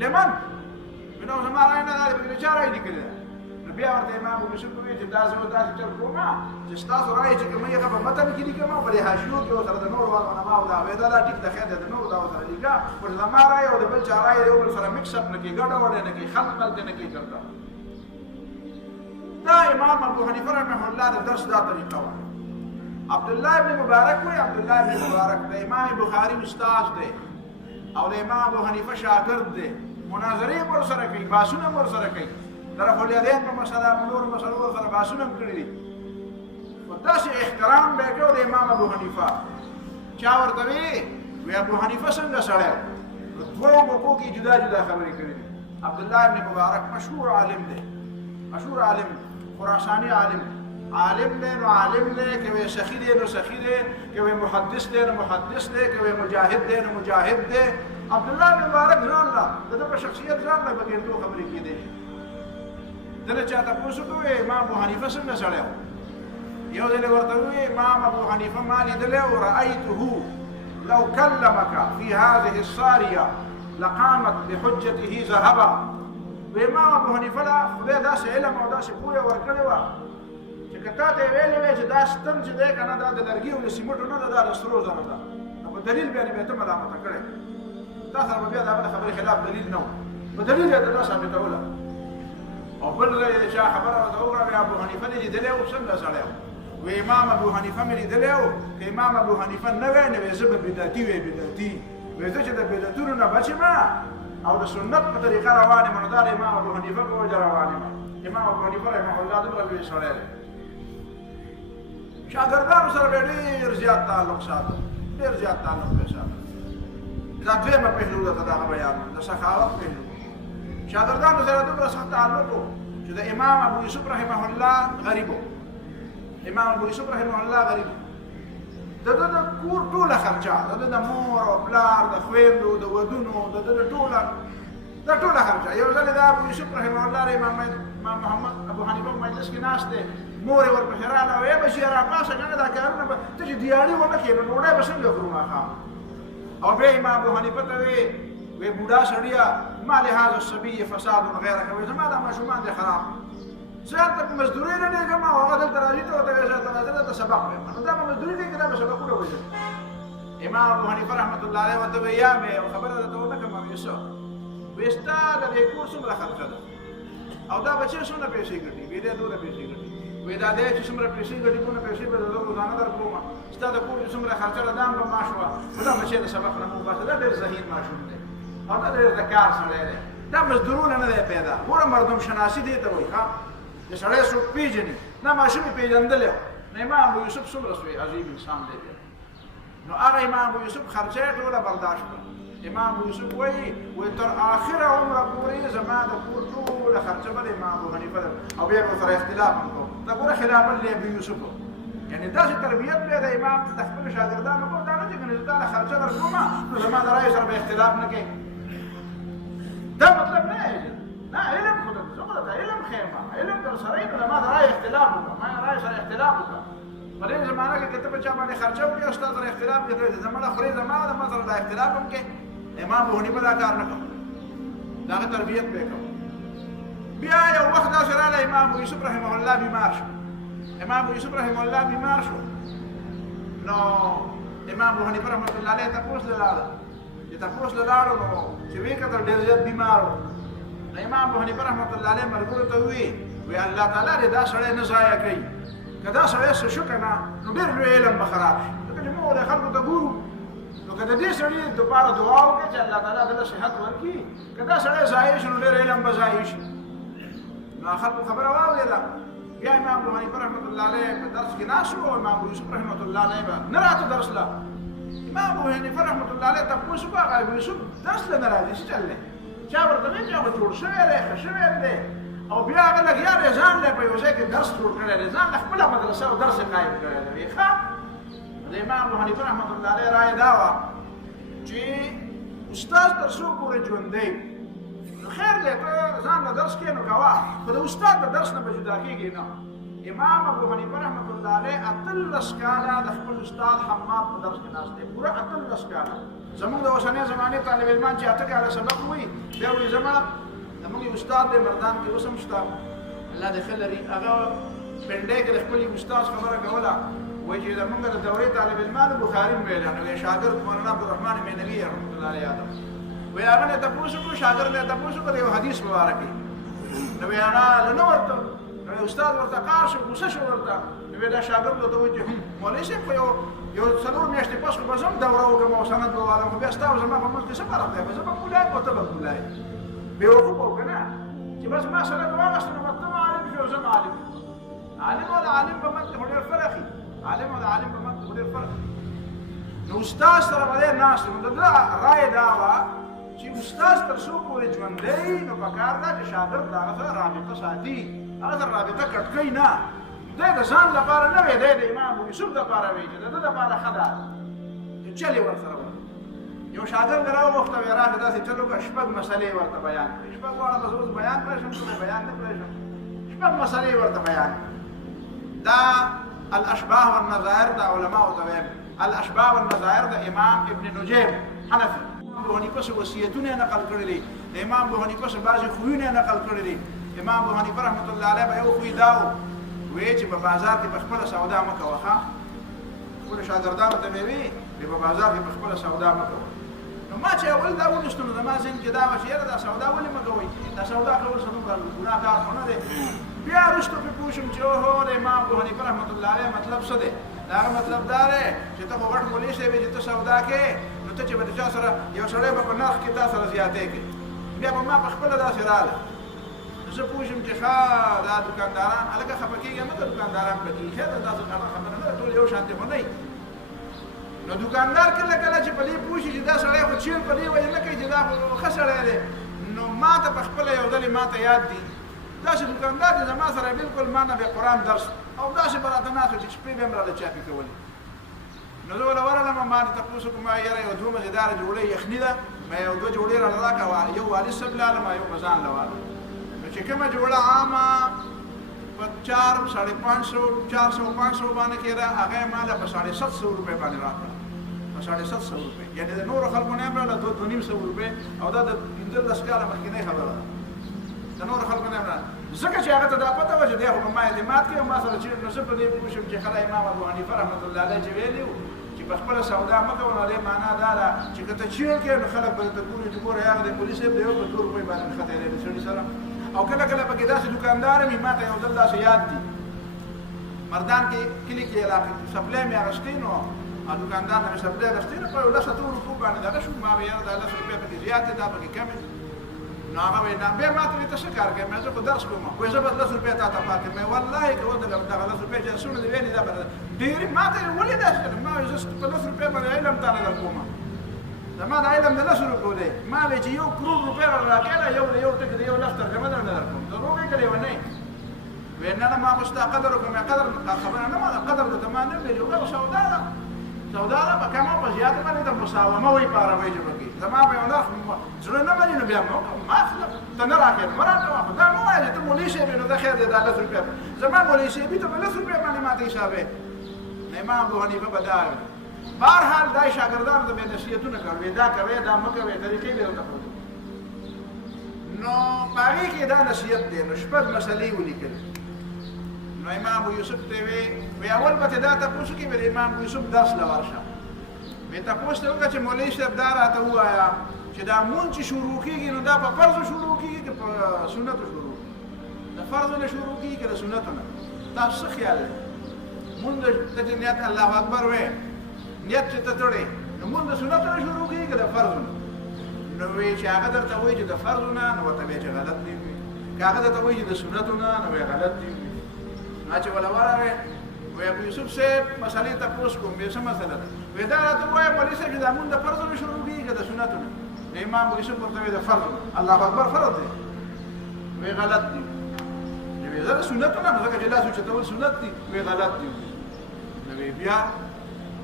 لمن وی نو زما رای نه دا د چا رای لیکلې ده نو بیا ورته امام ابو یوسف وویل چې دا زه داسې چل کوم چې ستاسو رای چې کوم هغه په متن کې لیکم او په حاشیو کې ورسره د نورو علماو دا وی دا ټیک د خیر د نورو دا ورسره لیکه پر زما رای او د بل چا رای یو بل سره مکس اپ نه کې ګډه وډه نه کې خلط ملت نه کې کرتا دا امام ابو حنیفه رحمه الله د درس دا طریقه وه عبد الله بن مبارک وی عبد الله بن مبارک د امام بخاری استاد دی او د امام ابو حنیفه شاګرد دی مناظره ورسره کوي باسونه ورسره کوي در فولیدین په مسله په نور مسلو ورسره باسونه کړی دي او داسې احترام به کوي د امام ابو حنیفه چا ورته وی ابو حنیفه څنګه سړی دوه موقعو کې جدا جدا خبرې کړې دي عبد الله بن مبارک مشهور عالم دی مشهور عالم خراسانی عالم دی نو عالم دی که وی سخی دی نو سخی دی که وی محدث دی نو محدث دی که وی مجاهد دی نو مجاهد دی عبد الله بن مبارک ځان لا د په شخصیت ځان لا بغیر دوه خبرې کېدې دله چاته پوښتنه کوي امام ابو حنیفه څنګه سړی یو ځل ورته وی امام ابو حنیفه ما لیدلی او رأیته لو كلمك في هذه الصاريه لقامت بحجته ذهبا وامام ابو حنیفه لا خدای داسې علم او داسې پوهه ورکړې وه چې که تا ته یې ویلې وی چې دا ستن چې دی که نه دا د لرګي او د سیمټو نه ده دا د سرو زرو ده نو په دلیل باندې به یې ته ملامته کړی تا سره به بیا د هغه خبرې خلاف دلیل نه و په دلیل یې ته دا ثابتوله او بل ځای د چا خبره ورته وکړه وی ابو حنیفه دې لیدلی و څنګه سړی و وی امام ابو حنیفه مې لیدلی و که امام ابو حنیفه نه وی نو زه به بدعتي وی بدعتي وی زه چې د بدعتونو نه بچ یم او د سنت په طریقه روان یم نو دا د امام ابو حنیفه په وجه روان یم امام ابو حنیفه رحمه الله دومره لوی سړی دی شاګردانو سره به ډېر زیات تعلق ساتو ډېر زیات تعلق به ساتو دا دویمه پهلو ده د هغه بیان د سخاوت پهلو شاګردانو سره دومره سخت تعلق و چې د امام ابو یوسف رحمه الله غریب و امام ابو یوسف رحمه الله غریب د ده د کور ټوله خرچه د ده د مور او پلار د خویندو د ودونو د ده د ټوله خرچه یو ځل د ابو یوسف رحمه الله امام محمد ابو حنیفه په مجلس کې ناست دی مور یې ورپسې راغله ویې بچي راپاسه که نه دا کارونه به ته چې دیاړي ونه کړې نو ډوډۍ به څنګه خورو ماښام او بیا امام ابو حنیفه ته وی بوډا سړیه ما لهذا الصبي فساد غیرک وی زما دا ماشومان دی خراب زه هلته په مزدورۍ نه ډېږم او هغه دلته راځي ته ورته وایي زه دلته سبق وایم نو دا به مزدوري دی که دا به سبقونه وایي امام ابو حنیفه رحمت الله علیه ورته وی یا مې یو خبره درته ونه کړم وی څه وی ستا د دې کور څومره خرچه ده او دا بچی څومره پیسې ګټي وی دی دومره پیسې ګټي وی دا دی چې څومره پیسې ګټي دومره پیسې به زه روزانه درکوم ستا د کور چې څومره خرچه ده دا هم به معاش وه خو دا بچی د سبق نه مو باسه دا ډېر ذهین ماشوم دی او دا ډېر د کار سړی دی دا مزدورونه نه دی پیدا ګوره مردم شناسي دې ته وایي ښه چې سړی څوک پېژني دا ماشوم یې پېژندلی و نو امام ابو یوسف څومره سوی عجیب انسان دی نو هغه امام ابو یوسف خرچه یې ټوله برداشت کړه امام ابو یوسف وایي تر آخره عمره پورې زما د کور ټوله خرچه به د امام ابو حنیفه ده او بیا به ورسره اختلاف هم کوم دا ګوره خلافت لی ابو یوسف یعنې داسې تربیت بیا د امام د خپلو شاګردانو کوم دا نه چې که نه زه تا له خرچه درکومه نو زما د رایې سره به اختلاف نه کوې دا مطلب نه نه علم خو درته زه خو درته علم ښیم علم در سره یې نو زما د رایې اختلاف وکړه ما رایې سره اختلاف وکړه په دې زمانه کې که ته په چا باندې خرچه وکړې او ستا سره اختلاف کې ته زما له خورې زما ده ما سره دا اختلاف هم کې امام ابو حنیفه دا کار نه کوي د هغه تربیت به یې کوي بیا یو وخت داسې راغلی امام ابو یوسف رحمه الله بیمار شو امام ابو یوسف رحمه الله بیمار شو نو امام ابو حنیفه رحمة الله علیه تپوس له لاړه چې تپوس له لاړو نو چې ویې کتل ډېر زیات بیمار و نو امام ابو حنیفه رحمة الله علیه ملګرو ته وویل الله تعالی دې دا سړی نه ضایع کوي که دا سړی څه شو که نه نو ډېر لوی علم به خراب شي ځکه چې موږ د خلکو ته ګورو نو که د دې سړي دپاره دعا وکړې چې الله تعالی دله صحت ورکړي که دا سړی ضایع شي نو ډېر علم به ضایع شي نو خلکو خبره واورېده بیا امام ابو حنیفه رحمة الله علیه په درس کې ناست و امام ابو یوسف رحمة الله علیه به نه راته درس له امام ابو حنیفه رحمة الله علیه تپوس وکړه هغه ابو یوسف درس له نه راځي څه چل دی چا ورته ویل چې هغه جوړ شوی دی ښه شوی دی او بیا هغه لګیا دی ځان له په یو ځای کې درس جوړ کړی دی ځان له خپله مدرسه او درس یې قایم کړی دی ښه د امام ابو حنیفه رحمة الله علیه رایه دا وه چې استاد تر څو پورې ژوندی نو خیر دی ته ځان له درس کې نو کوه خو د استاد د درس نه به جدا کېږي نه امام ابو حنیفه رحمة الله علیه 18 کاله د خپل استاد حماد په درس کې ناست دی پوره 18 کاله زموږ د اوسنۍ زمانې طالب علمان چې اته کاله سبق وایي بیا وایي زما زموږ استاد دی مردان کې اوس هم شته الله دې ښه لري هغه پنډۍ کې د خپل استاد خبره کوله وایي چې زموږ د دورې طالب علمانو بخاري مې ویلی نو شاګرد مولانا عبدالرحمن مینوي رحمت الله علیه یاد وایي هغه نه تپوس وکړو شاګرد نه تپوس وکړو یو حدیث مبارک نو وایي هغه نه ورته نو استاد ورته قار شو غوسه شو ورته نو وایي دا شاګرد ورته وایي چې مولوي صاحب خو یو څلور میاشتې پس خو به زه هم دوره وکړم او سند به والم خو بیا ستا او زما په منځ کې څه فرق دی زه به مولای او ته به مولای بېوقوفه و که نه چې بس ما سند واخېسته نو به ته عالم شې او زه عالم عالم او د عالم په منځ کې خو ډېر فرق وي عالم او د عالم په منځ کې خو ډېر فرق نو استاد سره به دی ناست نو د ده رایې دا وه چې استاد تر څو پورې ژوندی نو پکار ده چې شاګرد د هغه سره رابطه ساتي هغه سره رابطه کټ کوي نه دی د ځان لپاره نه وی دی د امام ابو یوسف لپاره وی چې د ده لپاره ښه ده چې چل یې ورسره وکړه یو شاګرد راوغوښته ویې راشه داسې چل وکړه شپږ مسلې ورته بیان کړې شپږ واړه به زه اوس بیان کړی شم که بیان نه کړی شم شپږ مسلې ورته بیان دا الاشباه والنظائر د علماو ته ویل الاشباه والنظائر د امام ابن نجيب حنفي ابو حنیفه څخه وصیتونه نقل کړي دي د امام ابو حنیفه څخه بعضې خویونه نقل کړي دي امام ابو حنیفه رحمت الله علیه به یو خوی دا و وی چې په بازار کې په خپله سودا مه کوه ښه خپلو شاګردانو ته مې وي په بازار کې په خپله سودا مه کوه نو ما چې اول دا ولوستو نو زما ذهن کې دا وه چې یاره دا سودا ولې مه کوئ دا سودا کول څه دومره ګناه کار خو نه دی بیا وروسته پرې پوه شوم چې اوهو د امام ابو حنیفه رحمت الله علیه مطلب څه دی د هغه مطلب دا دی چې ته خو غټ مولوي صاحب یې چې ته سودا کوې نو ته چې به د چا سره یو سړی به په نرخ کې تا سره زیاتې کوي بیا به ما په خپله داسې راغله زه پوه شم چې ښه دا دوکانداران هلکه خفه کېږه نه د دوکانداران په کې خیر داسې خبره نه ده ټول یو شانتې خو نه وي نو دوکاندار کله کله چې په دې پوه شي چې دا سړی خو چیر په دې وجه نه کوي چې دا خو ښه سړی دی نو ما ته په خپله یو ځلې ما ته یاد دي داسې دوکاندار چې زما سره بلکل ما نه به قرآن درس او داسې به راته ناست و چې شپې به هم راته چاپي کولې نو زه ورله ورغلم ما ته تپوس وکړم ما یاره یو دوه مزېداره جوړۍ یخني ده ما یو دوه جوړې راله راکړه یو والد صاحب لاله ما یو به ځان له واله نو چې کومه جوړه عامه په 400 550 400 باندې کېده هغه یې ما له په 750 روپۍ باندې راکړه په 750 روپۍ یعنې د نورو خلکو نه هم راله 200 روپۍ او دا د 15 کاله مخکینۍ خبره ده د نورو خلکو نه هم راله ځکه چې هغه ته دا پته وه چې دی خو په ما اعتماد کوي او ما سره چېرې نو زه په دې پوه شم چې ښه امام ابو حنیفه رحمت الله علیه چې ویلي وو چې په خپله سودا مه کوه نو دې معنا دا ده چې که ته چېړ کړې نو خلک به درته ګوري چې ګوره هغه د مولي صاحب د یو په 2 روپۍ باندې نښتی دی د سړي سره او کله کله پکې داسې دوکاندار مې ما ته یو ځل داسې یاد دي مردان کې کلي کې علاقې سپلی مې اخېستې نو دوکاندار نه مې سپلی اخېستې نو په یو 10 روپو باندې دغه شو ما به یاره دا 10 روپۍ پکې زیات دی دا پکې کم دی نو هغه وایي نه بیا ما ته وایي ته څه کار کوې مې زه خو درس کوم وایي زه به 10 روپۍ تا ته پاتې مې والله که ودغه 10 روپۍ چې څومره دې ویلې دا به ډېرې ما ته ولې داسې ما وایي زه په 10 روپۍ باندې علم تا نه در کوم زما د علم د 10 روپو دی ما وایي چې 1 کروڑ روپۍ راکړه یو د یو ټکي د یو لس ترجمه در نه در کوم دروغ یې کړې ونه وایي نه نه ما خو ستا قدر وکړم قدر خبره نه ما قدر درته ما نه ویلې هغه سودا ده سودا ده په کمه په زیاته باندې د مساومه وایي په عربۍ ژبه کې زما به یو نرخ زړه نه مني نو بیا ما ته نه راکړې مه راکړه دا مه وایه چې ته مولوي صاحب یې نو دا خیر دی دا 10 روپۍ زما مولوي صاحبي ته په 10 روپۍ باندې ما ته حسابې امام ابو حنیفه به دا وي بهرحال دا شاګردانو ته به یې نصیحتونه کوي دا کوئ دا مه کوئ طریقې به یې ورته ښودې نو په هغې کې دا نصیحت دی نو شپږ مسلې ولیکلې نو امام ابو یوسف ته وی اول به دا تپوس وکړي ویل امام ابو یوسف درس له ورشه وی تپوس ته وکړه چې مولوي صاحب دا راته ووایه چې دا مونځ چې شروع کېږي نو دا په فرضو شروع کېږي که په سنتو شروع کېږي د فرضو نه شروع کېږي که د سنتو نه تاسو څه خیال دی مونځ ته چې نیت الله اکبر وی نیت چې ته تړې نو مونځ د سنتو نه شروع کېږي که د فرضو نه نو وی چې هغه درته وایي چې د فرضو نه نو ورته وایي چې غلط دی وي که هغه درته وایي چې د سنتو نه نو وایي غلط دی وي نو چې وله ورغې وی ابو یوسف صاحب مسلې تپوس کوم وی څه مسله ده وی دا راته ووایه مولوي صاحب چې دا مونځ د فرضو نه شروع کېږي که د سنتو نه نو امام ابو یوسف ورته وایي د فرضو نه الله اکبر فرض دی وی غلط دی نو وی زه د سنتو نه نو ځکه چې لاس اوچتول سنت دي وی غلط دی نو وی بیا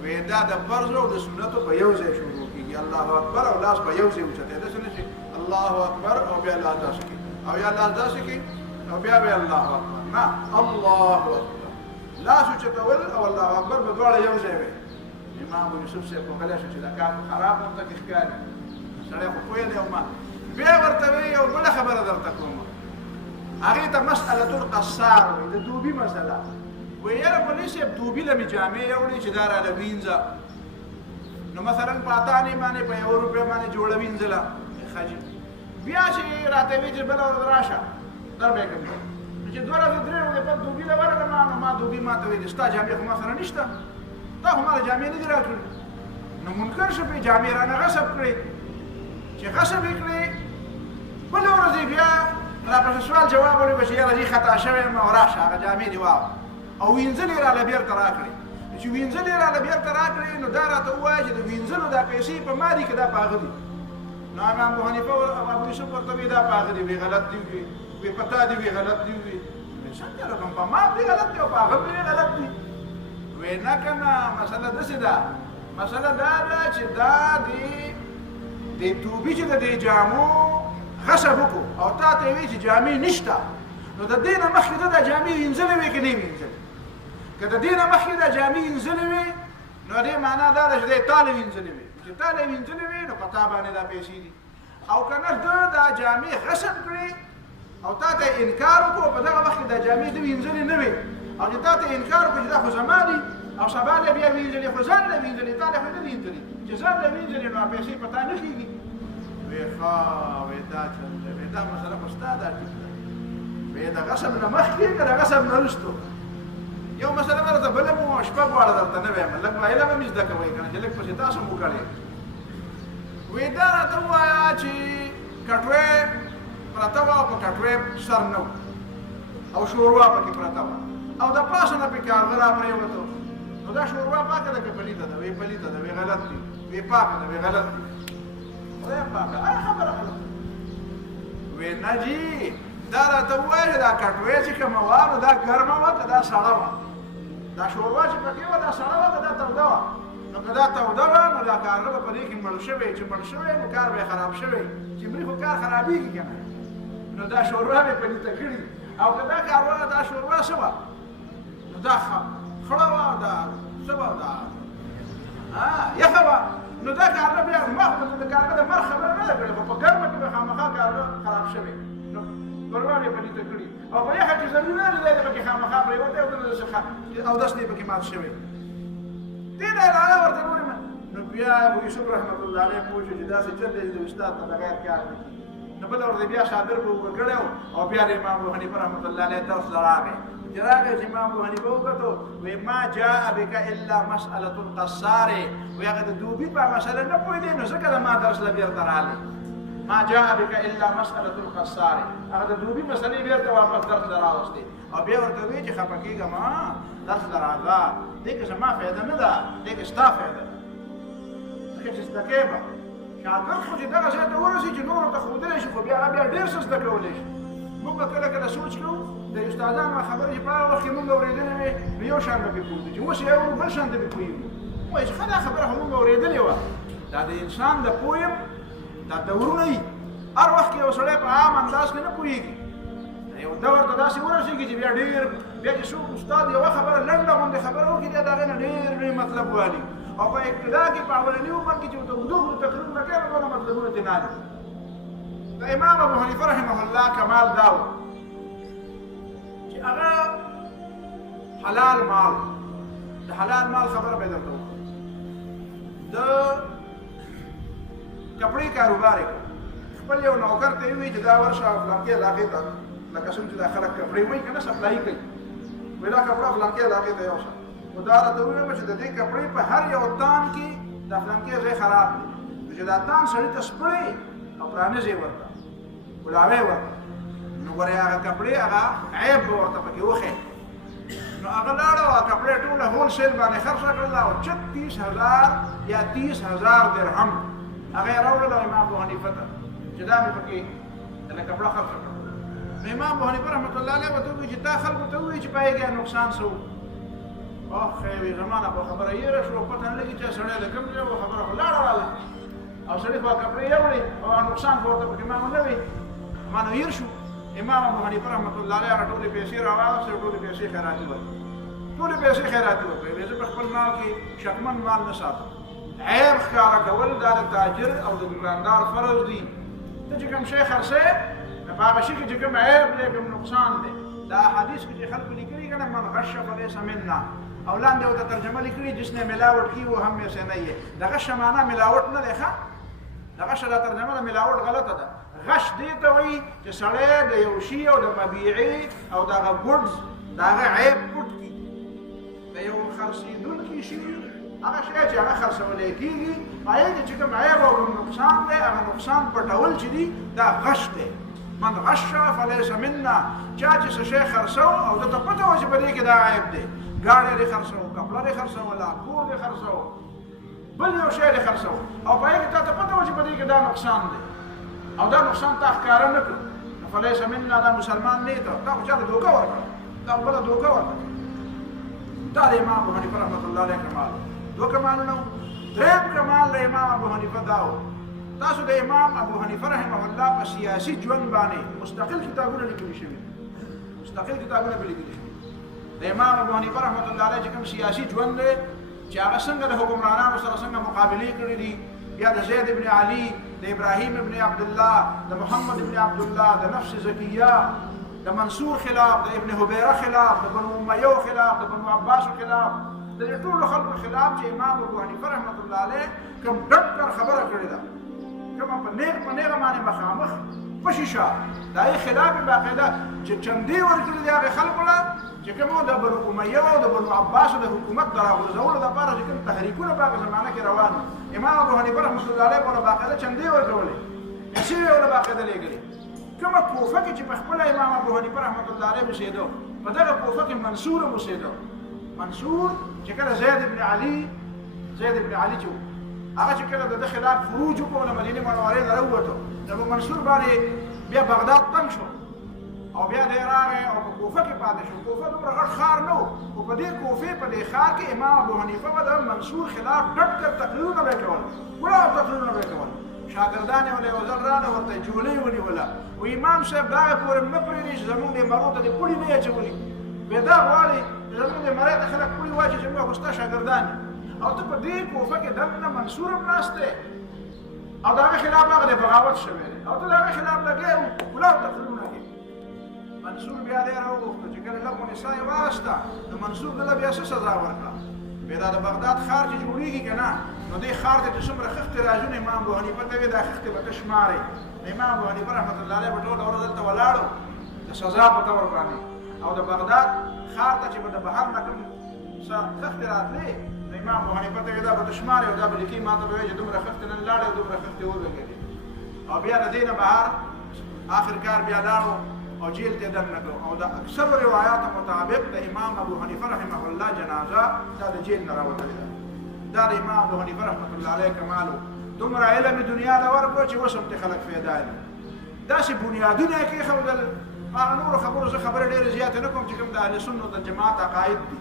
وی دا د فرضو او د سنتو په یو ځای شروع کېږي الله اکبر او لاس په یو ځای اوچتی داسې نه چې الله اکبر او بیا لاس داسې کړي او یا لاس داسې کړي او بیا الله اکبر نه الله اکبر لاس اوچتول او الله اکبر به دواړه یو ځای وي امام ابو یوسف صاحب په غلا شو چې دا کار خراب هم ته ښکاري سړی خو پوه دی او ما بیا ورته وی یو بله خبره درته کوم هغې ته مسألة القصار وایي د دوبي مسله وایي یاره مولوي صاحب دوبي له مې جامې راوړي چې دا راله وینځه نو مثلا په اتانې باندې په 1 روپۍ باندې جوړه وینځله ښه جي بیا چې راته وایي چې بله ورځ راشه در به یې کوم چې 2 ورځې 3 ورځې پس دوبي له ورغلم نو ما دوبي ما ته ویلې ستا جامې خو ما سره نشته تا خو ما له جامې نه دي راکړي نو منکر شو پرې جامې رانه غصب کړې چې غصب یې کړې بله ورځ یې بیا راپسې سوال جواب ولیکه چې یاره زه خطا شوی یم او راشه هغه جامې دې واغله او وینځلې یې راله بېرته راکړې چې وینځلې یې راله بېرته راکړې نو دا راته ووایه چې د وینځلو دا پیسې په ما دي که دا په هغه دي نو امام ابو حنیفه او ابو یوسف ورته وایي دا په هغه دي وی غلط دي وی په تا دي وی غلط دي وی څنګه رقم په ما دي غلط دي او په هغه دي غلط دي وی نه که نه مسله داسې ده مسله دا ده چې دا د توبې چې د دې جامو غصب وکړو او تا ته یې وایي چې جامې نشته نو د دې نه مخکې ده دا جامې وینځلې وې که نه یې وینځلې که د دې نه مخکې دا جامې وینځلې وې نو دې معنا دا ده چې دی تا له وینځلې وې چې تا له وینځلې وې نو په تا باندې دا پیسې دي او که نه ده دا جامې غصب کړې او تا ته انکار وکړو په دغه وخت کې دا جامې ده وینځلې نه وې او چې تا ته انکار وکړو چې دا خو زما دي او سبا له بیا وینځلې خو ځان له وینځلې تا له خو نه وینځلې چې ځان له وینځلې نو پیسې په تا نه کېږي وی ښه وی دا چل دی وی دا مسله خو ستا دا ټیک ده وی د غصب نه مخکې که د غصب نه وروستو یو مسله مې درته بله مو شپږ واړه درته نه ویم لږ علم هم زده کوئ که نه چې لږ پسې تاسو مو کړی وی دا راته ووایه چې کټوۍ پرته وه او په کټوۍ سر نه او شوروا پکې پرته وه او د پاسه نه پې کارغه را پرېوتو نو دا شوروا پاکه ده که پلیته ده وی پلیته ده وی غلط دي وی پاکه ده وی غلط دي خدای پاکه آیا خبره غلط وی نه جي دا راته ووایه چې دا کټوۍ چې کومه وه نو دا ګرمه وه که دا سړه وه دا شوروا چې پکې وه دا سړه وه که دا توده وه نو که دا توده وه نو دا کارغه به په دې کې مړ شوی چې مړ شوی نو کار به یې خراب شوی چې مري خو کار خرابېږي که نه نو دا شوروا به یې پلیته کړي او که دا کارغه دا شوروا څه وه نو دا خړه وه دا څه وه دا یخه وه نو دا کارغه بیا د کارغه د مرګ خبره نه ده کړې خو په ګرمه کې به خامخا کارغه خراب شوی نو پروا یې پلیته کړي او په یخه کې ضروري نه دی پکې خامخا پرېوتی او دنه څخه اودس دی پکې مات شوی دې نه علاوه ورته ګورې نو بیا ابو یوسف رحمت الله علیه پوه شو چې داسې چل دی چې د استاد نه بغیر کار نه کېږي نو بله ورځ بیا شادر به وکړی او بیا د امام ابو حنیفه رحمت الله علیه درس له راغی چې راغی چې امام ابو حنیفه وکتو وی ما جاء بک الا مسألة القصار وی هغه د دوبي په مسله نه پوهېدی نو ځکه د ما درس له بېرته راغلی ما جاء بك الا مسألة القصار هغه د دوبي مسلې بیرته واپس درس له راوستې او بیا ورته وایي چې خفه کېږه ما درس له راځه دې کې زما فایده نه ده دې کې ستا فایده ده ځکه چې زده کوې به شاګرد خو چې دغه ځای ته ورسي چې نورو ته ښودلی شي خو بیا هغه بیا ډېر څه زده کولی شي موږ به کله کله سوچ کوو د استادانو خبرې چې په هغه وخت کې موږ اورېدلې وې نو یو شان به پرې پوه چې اوس یې اورو بل شان ته پرې پوهېږو وایي چې ښه دا خبره خو موږ اورېدلې وه دا د انسان د پویم دا دورونه وي هر وخت کې یو سړی په عام انداز کې نه پوهېږي یو دور ته داسې ورسېږي چې بیا ډېر بیا چې څوک استاد یوه خبره لنډه غوندې خبره وکړي بیا د هغې نه ډېر ډېر مطلب والي او په ابتدا کې په اولني عمر کې چې ورته اوږده تقریرونه کوي نو دغه مطلبونه ترې نه دي د امام ابو حنیفه رحمه الله کمال دا و چې هغه حلال مال د حلال مال خبره به یې درته وکړه د کپړې کاروبار یې خپل یو نوکر ته یې ووایي چې دا ورشه فلانکې علاقې ته لکه څنګه چې دا خلک کپړې وایي که نه سپلایي کوي وایي دا کپړه فلانکې علاقې ته یوسه نو دا راته وویل چې د دې کپړې په هر یو تان کې دا فلانکې ځای خراب دی نو چې دا تان سړي ته سپړې او پرانیزې ورته ګلاوې ورته نو ګورې هغه کپړې هغه عیب به ورته پکې وښی نو هغه لاړه او کپړې ټوله هول سیل باندې خرڅه کړله او 36,000 یا 30,000 درهم هغه یې راوړله امام ابو حنیفه ته چې دا مې پکې دله کپړه خرڅه کړه نو امام ابو حنیفه رحمت الله علیه ورته ووایي چې تا خلکو ته ووایي چې په هغې کې نقصان څه و اخ وی زمانه په خبره یېره شو پته نه لګي چې سړی د کوم ځای و خبره خو لاړه راله او سړي خو کپړې یوړې او نقصان خو ورته پکې معلوم نه وي ما نو هېر شو امام ابو حنیفه رحمت الله علیه هغه ټولې پیسې راواغستې ټولې پیسې خیراتي ورکړې ټولې پیسې خیراتي وکړې زه په خپل مال کې شکمن مال نه ساتم عیب ښکاره کول دا د تاجر او د دکاندار فرض دي ته چې کوم شی خرڅې په هغه شي کې چې کوم عیب دی کوم نقصان دی دا حدیث کې چې خلکو لیکلي که نه من غش فلیس منا او لاندې ورته ترجمه لیکلي جس نے ملاوٹ کی وہ ہم میں سے نہیں ہے د غش معنا ملاوٹ نه دی ښه د غش دا ترجمه د ملاوٹ غلطه ده غش دې ته وایي چې سړی د یو شي او د مبیعي او دغه ګوډز د هغه عیب پټ کړي د یو خرڅېدونکي شي هغه شی چې هغه خرڅولی کېږي هغې کې چې کوم عیب او نقصان دی هغه نقصان پټول چې دي دا غش دی من غش فلیس منا چا چې څه شی خرڅو او ده ته پته وه چې په دې کې دا عیب دی ګاډی دې خرڅو کپړه دې خرڅوله کور دې خرڅو بل یو شی دې خرڅو او په هغې کې تا ته پته وه چې په دې کې دا نقصان دی او دا نقصان تا ښکاره نه کړو فلیس منا دا مسلمان نه ته تا خو چاته دوکه ورکړه تا بله دوکه ورکړه دا د امام ابو حنیفه رحمت الله علیه کمال دو کمالونه دریم کمال د امام ابو حنیفه دا و تاسو د امام ابو حنیفه رحمه الله په سیاسي ژوند باندې مستقل کتابونه لیکلي شوي مستقل کتابونه به لیکلي شوي د امام ابو حنیفه رحمت الله علیه چې کوم سیاسي ژوند دی چې هغه څنګه د حکمرانانو سره څنګه مقابلې کړي دي بیا د زید ابن علي د ابراهیم ابن عبدالله د محمد ابن عبدالله د نفس زکیه د منصور خلاف د ابن حبیره خلاف د بنو امیه خلاف د بنو عباس خلاف د ټولو خلکو خلاف چې امام ابو حنیفه رحمت الله علیه کوم ډډ کر خبره کړې ده کومه په نیغه باندې مخامخ په شیشه د هغې خلاف یې باقاعده چې چندې ورکړي دي هغې خلکو له چې کومو د بنو امیه او د بنو عباسو د حکومت د راغورځولو دپاره چې کوم تحریکونه په هغه زمانه کې روان وو امام ابو حنیفه رحمت الله علیه به له باقاعده چندې ورکولې پیسې یې له باقاعده لېږلې کومه کوفه کې چې په خپله امام ابو حنیفه رحمت الله علیه اوسېدو په دغه کوفه کې منصور هم اوسېدو منصور چې کله زید ابن علي چې هغه چې کله د ده خلاف خروج وکړو له مدینې منورې نه راووتو د منصور باندې بیا بغداد تنګ شو او بیا دی راغی او په کوفه کې پاتې شو کوفه دومره غټ ښار نه و خو په دې کوفې په دې ښار کې امام ابو حنیفه به د منصور خلاف ډډ کر تقریرونه به یې کول وړاو تقریرونه به یې کول شاګردان یې ولې یو ځل راغله ورته جولۍ ونیوله و امام صاحب دا هغې پورې نه پرېږدي چې زمونږ دې مرو ته دې پوړي نه اچولي بیا دا غواړي زمونږ دې مرۍ ته خلک پوړي واچي چې موږ خو ستا شاګردان او ته په دې کوفه کې دننه منصور هم ناست دی او د هغې خلاف هغه د بغاوت شوی دی او ته د هغې خلاف لګیا ولاړ تقریرونه کوي منصور بیا دی راوغوښته چې کله لږ ونسا یې واغسته د منصور دله بیا څه سزا ورکړه بیا دا د بغداد ښار چې جوړېږي که نه نو دې ښار ته چې څومره خښتې راځي امام ابو حنیفه ته وې دا خښتې به ته شمارې امام ابو حنیفه رحمت الله علیه به ټوله ورځ دلته ولاړو د سزا په طور باندې او د بغداد ښار ته چې به د بهر نه کوم څه خښتې راتلې امام ابو حنیفه ته دا به ته شمارې او دا به لیکي ما ته به وایي چې دومره خښتې نن لاړې او دومره خښتې ولګېدې او بیا د دې نه بهر آخرکار بیا لاړو او جیل ته دننه کړو او د اکثرو روایاتو مطابق د امام ابو حنیفه رحمه الله جنازه دا د جیل نه راوتلې ده دا د امام ابو حنیفه رحمت الله علیه کمالو دومره علم دنیا له ورکړو چې اوس هم ته خلک فایده لري داسې بنیادونه یې کېښودل هغه نورو خبرو زه خبرې ډېرې زیاتې نه کوم چې کوم د اهل سنت الجماعت عقاید دي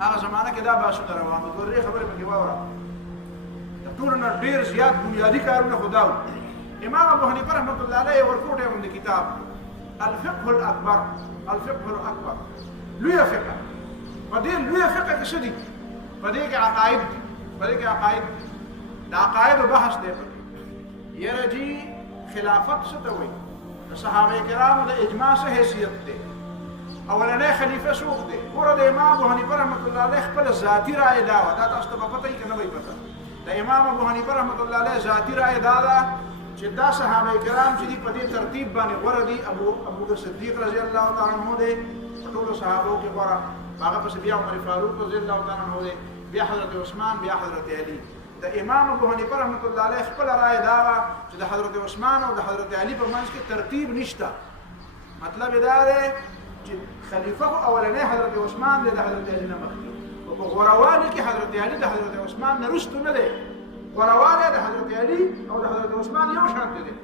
هغه زمانه کې دا بحثونه روان وو دوه درې خبرې پکې واوره د ټولو نه ډېر زیات بنیادي کارونه خو دا وو امام ابو حنیفه رحمت الله علیه ورکوټ یې غوندې کتاب الفقه الاکبر لویه فقه په دې لویه فقه کې څه دي په دې کې عقاید دي د عقایدو بحث دی پکې یاره جي خلافت څه ته وایي د صحابه کرامو د اجماع څه حیثیت دی اولنی خلیفه څوک دی ګوره د امام ابو حنیفه رحمت الله علیه خپله ذاتي رایې دا وه دا تاسو ته به پته وي که نه وي پته د امام ابو حنیفه رحمت الله علیه ذاتي رایې دا ده چې دا صحابه کرام چې دي په دې ترتیب باندې غوره دي ابو صدیق رضی الله تعالی عنه دی په ټولو صحابو کې غوره هغه پسې بیا عمر فاروق رضی الله تعالی عنه دی بیا حضرت عثمان بیا حضرت علی د امام ابو حنیفه رحمت الله علیه خپله رایې دا وه چې د حضرت عثمان او د حضرت علی په منځ کې ترتیب نشته مطلب یې دا دی چې خلیفه خو اولنی حضرت عثمان دی د حضرت علی نه مخکې او په غوروالي کې حضرت علی د حضرت عثمان نه وروسته نه دی غوروالی د حضرت علی او د حضرت عثمان یو شانته دی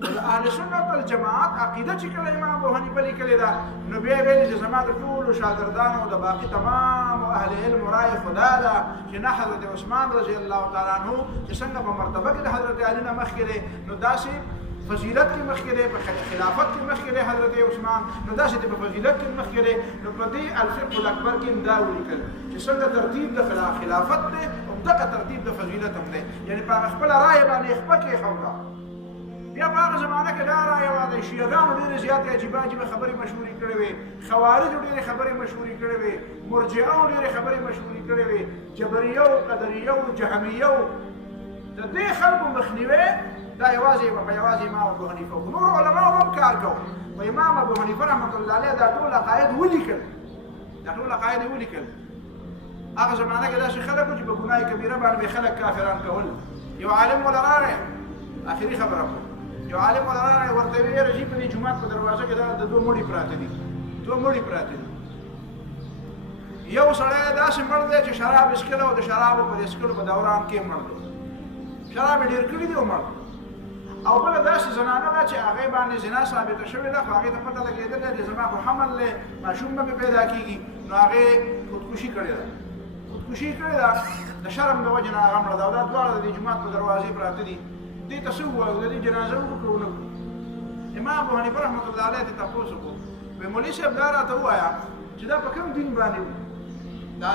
د اهل سنت والجماعت عقیده چې کله امام ابو حنیفه لیکلې ده نو بیا ویلي چې زما د ټولو شاګردانو او د باقي تمام اهل علم رایې خدا ده چې نه حضرت عثمان رضی الله تعالی عنه چې څنګه په مرتبه کې د حضرت علی نه مخکې دی نو داسې فضیلت کې مخکې دی، په خلافت کې مخکې دی حضرت عثمان، نو داسې دی په فضیلت کې مخکې دی. نو په دې الفقه الاکبر کې هم دا ولیکل چې څنګه ترتیب د خلافت دی همدغه ترتیب د فضیلت هم دی. یعنې په هغه خپله رایه باندې یې خپه کېښوده. بیا په هغه زمانه کې دا رایه وه د شیعهګانو ډېرې زیاتې عجیبه عجیبه خبرې مشهورې کړې وې، خوارجو ډېرې خبرې مشهورې کړې وې، مرجعو ډېرې خبرې مشهورې کړې وې، جبریو، قدریو، جهمیو. د دې خلکو مخنیوی دا یوازې امام ابو حنیفه و. نور علماو هم کار کوو. په امام ابو حنیفه رحمة الله علیه دا ټول عقاید ولیکل، هغه زمانه کې داسې خلک وو چې په ګناه کبیره باندې به خلک کافران کول. یو عالم ولا راغی، آخري خبره کوم، یو عالم ولا راغی ورته ویې رجي په دې جومات په دروازه کې د دوه مړي پراته دي. یو سړی داسې مړ دی چې شراب څښلی او د شرابو په دې څښلو په دوران کې مړ دی، شراب یې ډېر کړي دي او مړ. او بله داسې زنانه ده چې هغې باندې زنا ثابته شوې ده، خو هغې ته پته لګېدلې چې زما خو حمل دی، ماشوم به مې پیدا کېږي، نو هغې خودکشي کړې ده. د شرم د وجې نه هغه مړه ده او دا دواړه د دې جومات په دروازې پراته دي. دې ته څه ووایو؟ د دې جنازه وکړو که ونه کړو؟ امام ابو حنیفه رحمة الله علیه ته تپوس وکړو، وایي مولوي صاحب دا راته ووایه چې دا په کوم دین باندې وو؟ دا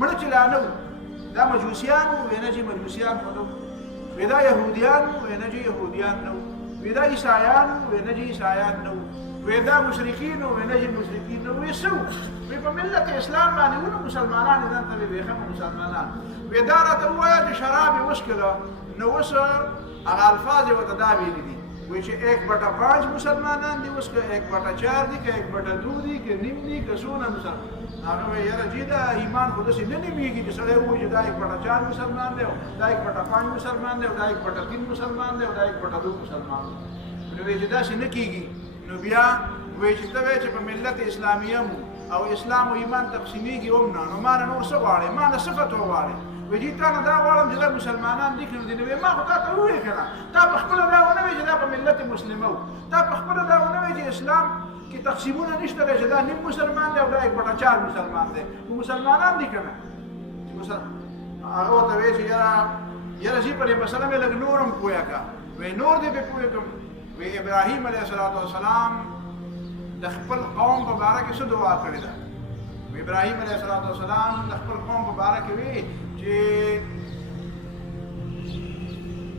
مړه چې لا نه وو دا مجوسیان وو؟ وایي نه چې مجوسیان خو نه وو. وایي دا یهودیان وو؟ وایي نه چې یهودیان نه وو. وایي دا عیسایان وو؟ وایي نه چې عیسایان نه وو. وایي دا مشرکین وو؟ وایي نه چې مشرکین نه وو. وایي څه وو؟ وایي په ملت اسلام باندې وو، نو مسلمانان یې ځان ته وایي بېخمه مسلمانان. وایي دا راته ووایه چې شراب یې وڅښله، نو اوس هغه الفاظ یې ورته دا ویلي دي، وایي چې 1/5 مسلمانان دي اوس، که 1/4 دي، که 1/2 دي، که نیم دي، که څونه مسلمان. هغه وایي یاره جی دا ایمان خو داسې نه نیمېږي چې سړی ووایي چې دا 1/4 مسلمان دی او دا 1/5 مسلمان دی او دا 1/3 مسلمان دی او دا 1/2 مسلمان دی. نو وایي چې داسې نه کېږي. نو بیا وایي چې ته وایې چې په ملت اسلامیه مو او اسلام او ایمان تقسیمېږي هم نه، نو ما نه نور څه غواړې؟ ما نه څه فتوا غواړې؟ وایي جی تا نه دا غواړم چې دا مسلمانان دي که نه دي. نو وایي ما خو تا ته ووایې که نه، تا په خپله دا ونه وایي چې دا په ملت مسلمه وو، تا په خپله دا ونه وایي چې اسلام کې تقسیمونه نشته دی چې دا نیم مسلمان دی او دا 1/4 مسلمان دی. خو مسلمانان دي که نه؟ هغه ورته وایي چې یاره زی په دې مسله مې لږ نور هم پویه که. وایي نور دې پې پویه کړم. وایي ابراهیم علیه السلام د خپل قوم په باره کې څه دعا کړې ده؟ ابراهیم علیه السلام د خپل قوم په باره کې وایي چې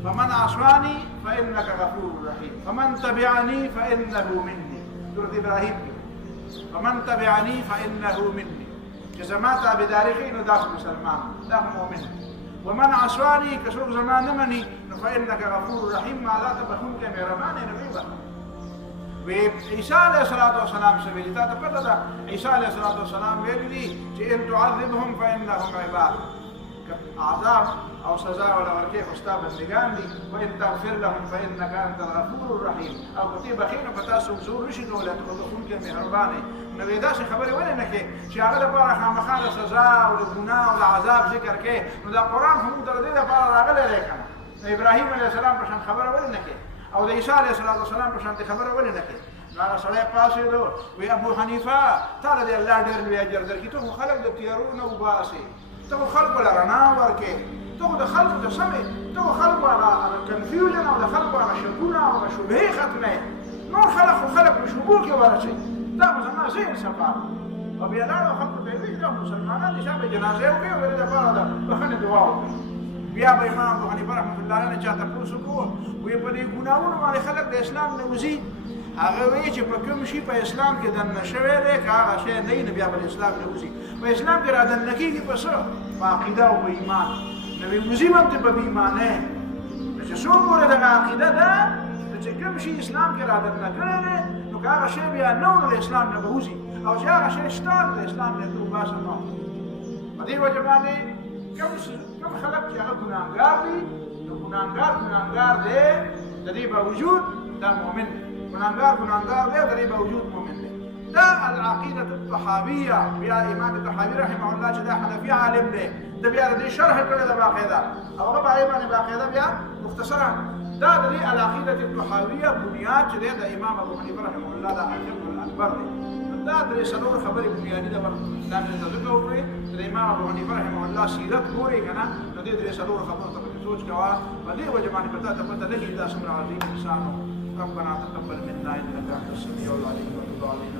فمن عصاني فإنك غفور رحيم فمن تبعني فإنه مني. سورة ابراهیم کې فمن تبعني فإنه مني، چې زما تابعداري کوي نو دا مسلمان، دا مؤمن. ومن عصاني که څوک زما نه مني نو فإنك غفور رحيم، ما لا ته بخښونکی مهربان یې. نو وی عیسی علیه السلام څه ویلي؟ تا ته پته ده عیسی علیه السلام ویلي دي چې ان تعذبهم فإنهم عباد، که عذاب او سزا ولا ورکې خو ستا بندګان دي. وان تغفر لهم فإنك أنت الغفور الرحیم، او که ته بخښې نو په تا څوک زور نشي کولی، ته خو بخښونکی مهربان یې. نو وایي داسې خبرې ولې نه کوې چې هغه دپاره خامخا د سزا او د ګناه او د عذاب ذکر کوې؟ نو دا قرآن خو موږ ته د دې دپاره راغلی دی که نه؟ د ابراهیم علیه السلام په شان خبره ولې نه کوې؟ او د عیسی علیه السلام په شانتې خبره ولې نه کوې؟ نو هغه سړی پاڅېدو، وایي ابو حنیفه تا له دې الله ډېر لوی اجر درکړي، ته خو خلک د تیارو نه وباسې، ته خو خلکو له رڼا ورکې، ته خو د خلکو د سمې، ته خو خلکو هغه کنفیوژن او د خلکو هغه شکونه او هغه شبهې ختمې. نور خلک خو خلک په شبو کې ورچوي، دا خو زما ذهن صفا. او بیا لاړو خلکو ته یې وایي دا مسلمانان دي، شا به جنازې وکړي او د دې دپاره د بښنې دعا وکړي. بیا به امام ابو حنیفه رحمة الله علیه نه چا تپوس وکړو، وایي په دې ګناهونو باندې خلک د اسلام نه وځي. هغه وایي چې په کوم شي په اسلام کې دننه شوی دی که هغه شی نه وي نو بیا به د اسلام نه وځي. په اسلام کې را دننه کېږي په څه؟ په عقیده او په ایمان. نو وایي وځي به هم ته په بېایمانۍ. نو چې څو پورې دغه عقیده ده نو چې کوم شي اسلام کې را دننه کړی دی نو که هغه شی بیا نه نو د اسلام نه به وځي، او چې هغه شی شته نو د اسلام نه ته وباسه نه. په دې وجه باندې کوم خلک چې هغه ګناهګار دي نو ګناهګار دی، د دې باوجود دا مؤمن دی. ګناهګار دی او د دې باوجود مؤمن دی. دا العقیدة الطحاویه. بیا امام طحاوي رحمه الله چې دا حنفي عالم دی، د بیا د دې شرح کړی ده باقاعده، او هغه په هغې باندې باقاعده بیا مختصرا دا د دې العقیدة الطحاویه بنیاد چې دی د امام ابو حنیفه رحمه الله دا الفقه الاکبر دی. دا درې څلور خبرې بنیادي ده، دا مې ذکر وکړې. د امام ابو حنیفه رحمه الله سیرت ګورې که نه نو دې درې څلور خبرو ته سوچ کوا په دې وجه باندې پتا ته پته لګي دا څومره عظیم انسان ربنا تقبل منا انك انت السميع العليم وتب علينا